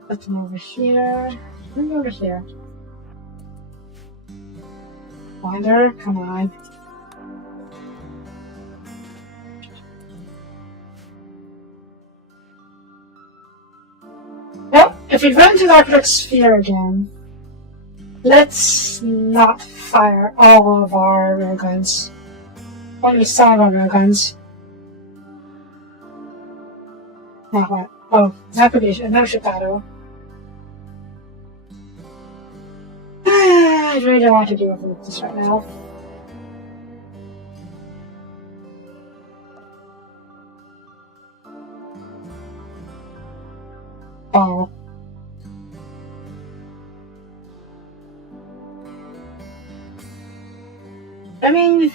Put them over here. Bring them over here. Wander, come on. Well, if we run into the Arctic Sphere again, let's not fire all of our railguns. Only some of our railguns. Now what? Oh, that could be another ship battle. I really don't want to deal with this right now. Oh. I mean,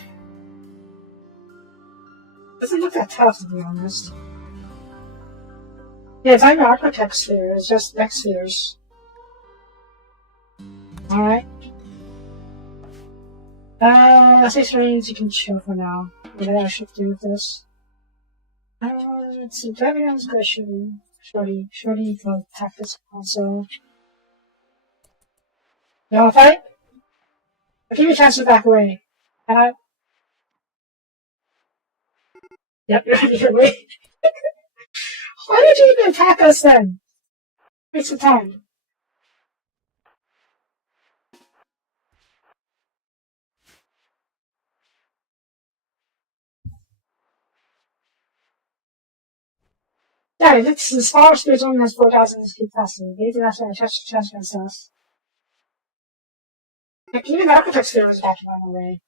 doesn't look that tough to be honest. Yeah, it's not even Architect Sphere, it's just Mech Spheres. Alright. Space Marines, you can chill for now. What I should do with this? Let's see, driving around is good, Shorty will attack this also. You wanna fight? I'll give you a chance to back away. Can I? Yep, you're running away. Why did you even attack us then? Waste of time. Yeah, the smaller speed only has 4,000 capacity. The international chest against us. Like, even the architect sphere was about to run away.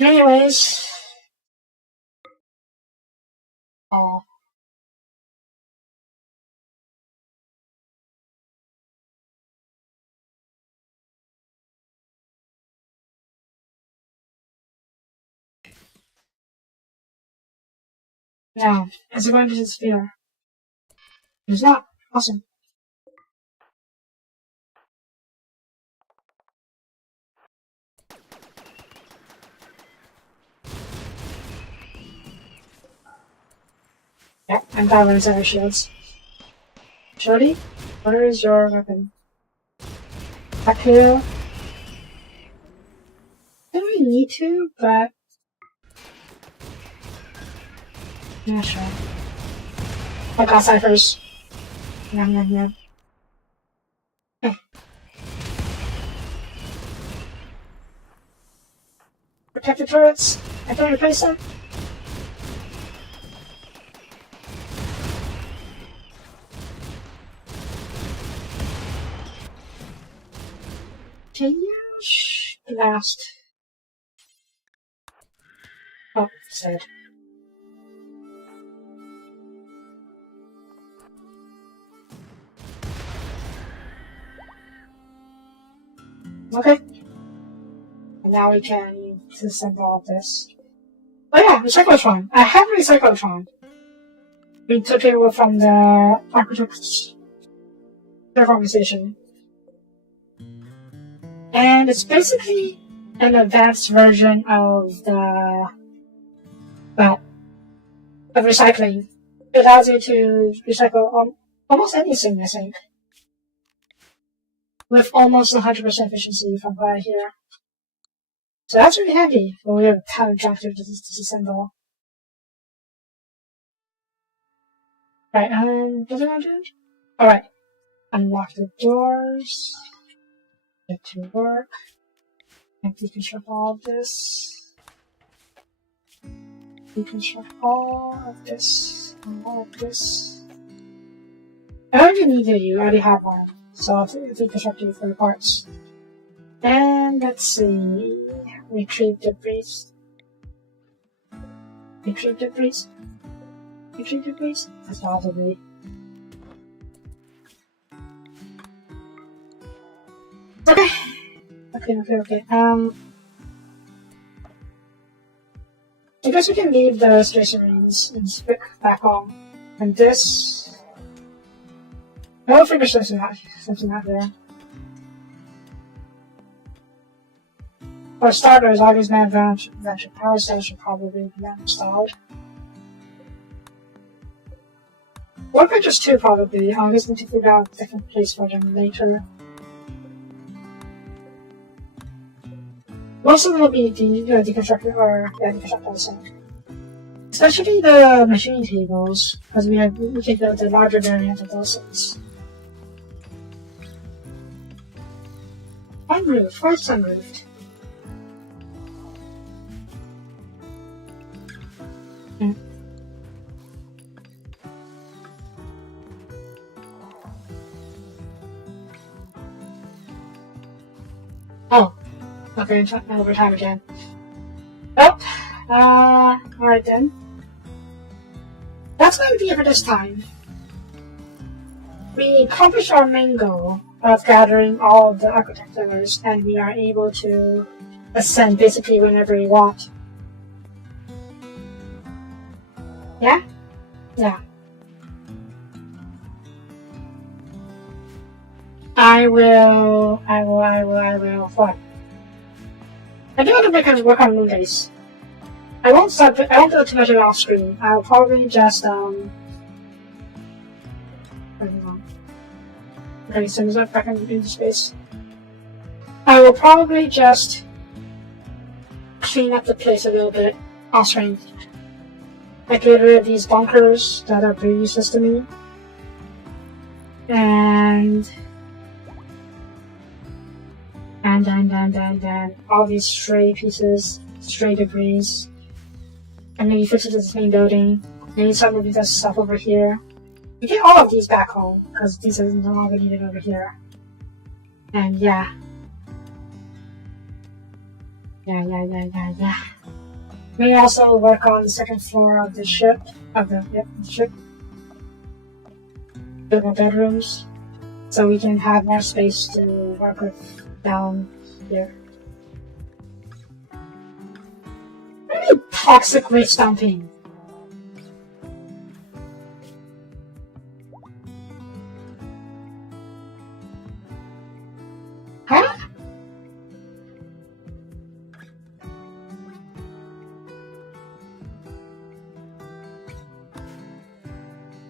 Anyways. Oh. Now, is it going to disappear? It's not. Awesome. Yep, I'm covering center shields. Shorty, where is your weapon? Back here. I don't really need to, but yeah, sure. I got ciphers. Yeah. Okay. Protect the turrets. I can replace them. Can you blast? Oh, sad. Okay. And now we can disassemble all of this. Oh yeah, the cyclotron. I have a cyclotron. We took it over from the architect's organization. And it's basically an advanced version of the, well, of recycling. It allows you to recycle almost anything, I think. With almost 100% efficiency from what I hear. So that's really handy, but we have a ton of junk to disassemble. Right, what do I want to do? Alright. Unlock the doors. Get to work. And deconstruct all of this. Deconstruct all of this. And all of this. I don't even need you, I already have one. So I'll deconstruct you for the parts. And let's see. Retrieve debris. Retrieve debris. Retrieve debris? That's not debris. Okay. Okay. I guess we can leave the Space Marines and stick back home. And this... I'll figure something out there. For starters, all these man venture power cells should probably be uninstalled. Workbenches 2 probably. I'll just need to figure out a different place for them later. Most of them will be deconstructed or deconstructed on the same. Especially the machine tables, because we take the larger variant of those things. Unroofed. Why is it unroofed? Oh. Okay, overtime again. Well, alright then. That's going to be it for this time. We accomplished our main goal of gathering all of the architect members, and we are able to ascend basically whenever we want. Yeah? Yeah. I will, what? I do want to work on moon base. I won't do it too much of it off screen. I'll probably just, okay, so is that back into space? I will probably just clean up the place a little bit off screen. Like get rid of these bunkers that are pretty useless to me. And then all these stray pieces. stray debris. And then you fix it to this main building. Then you start moving this stuff over here. You get all of these back home, because these are no longer needed over here. And yeah. Yeah. We also work on the second floor of the ship. The ship. Build more bedrooms. So we can have more space to work with down here. Really toxic waste dumping. Huh?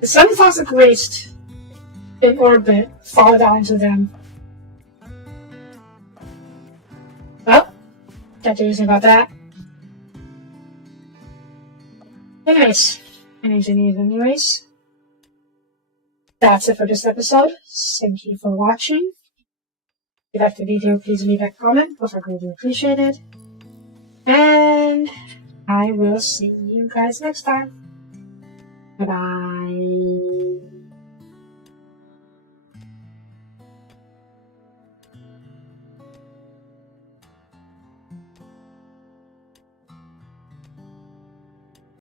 Some toxic waste in orbit fall down into them. Well, can't do anything about that. Anyways, that's it for this episode. Thank you for watching. If you liked the video, please leave a comment, which I greatly appreciate it. And I will see you guys next time. Bye-bye.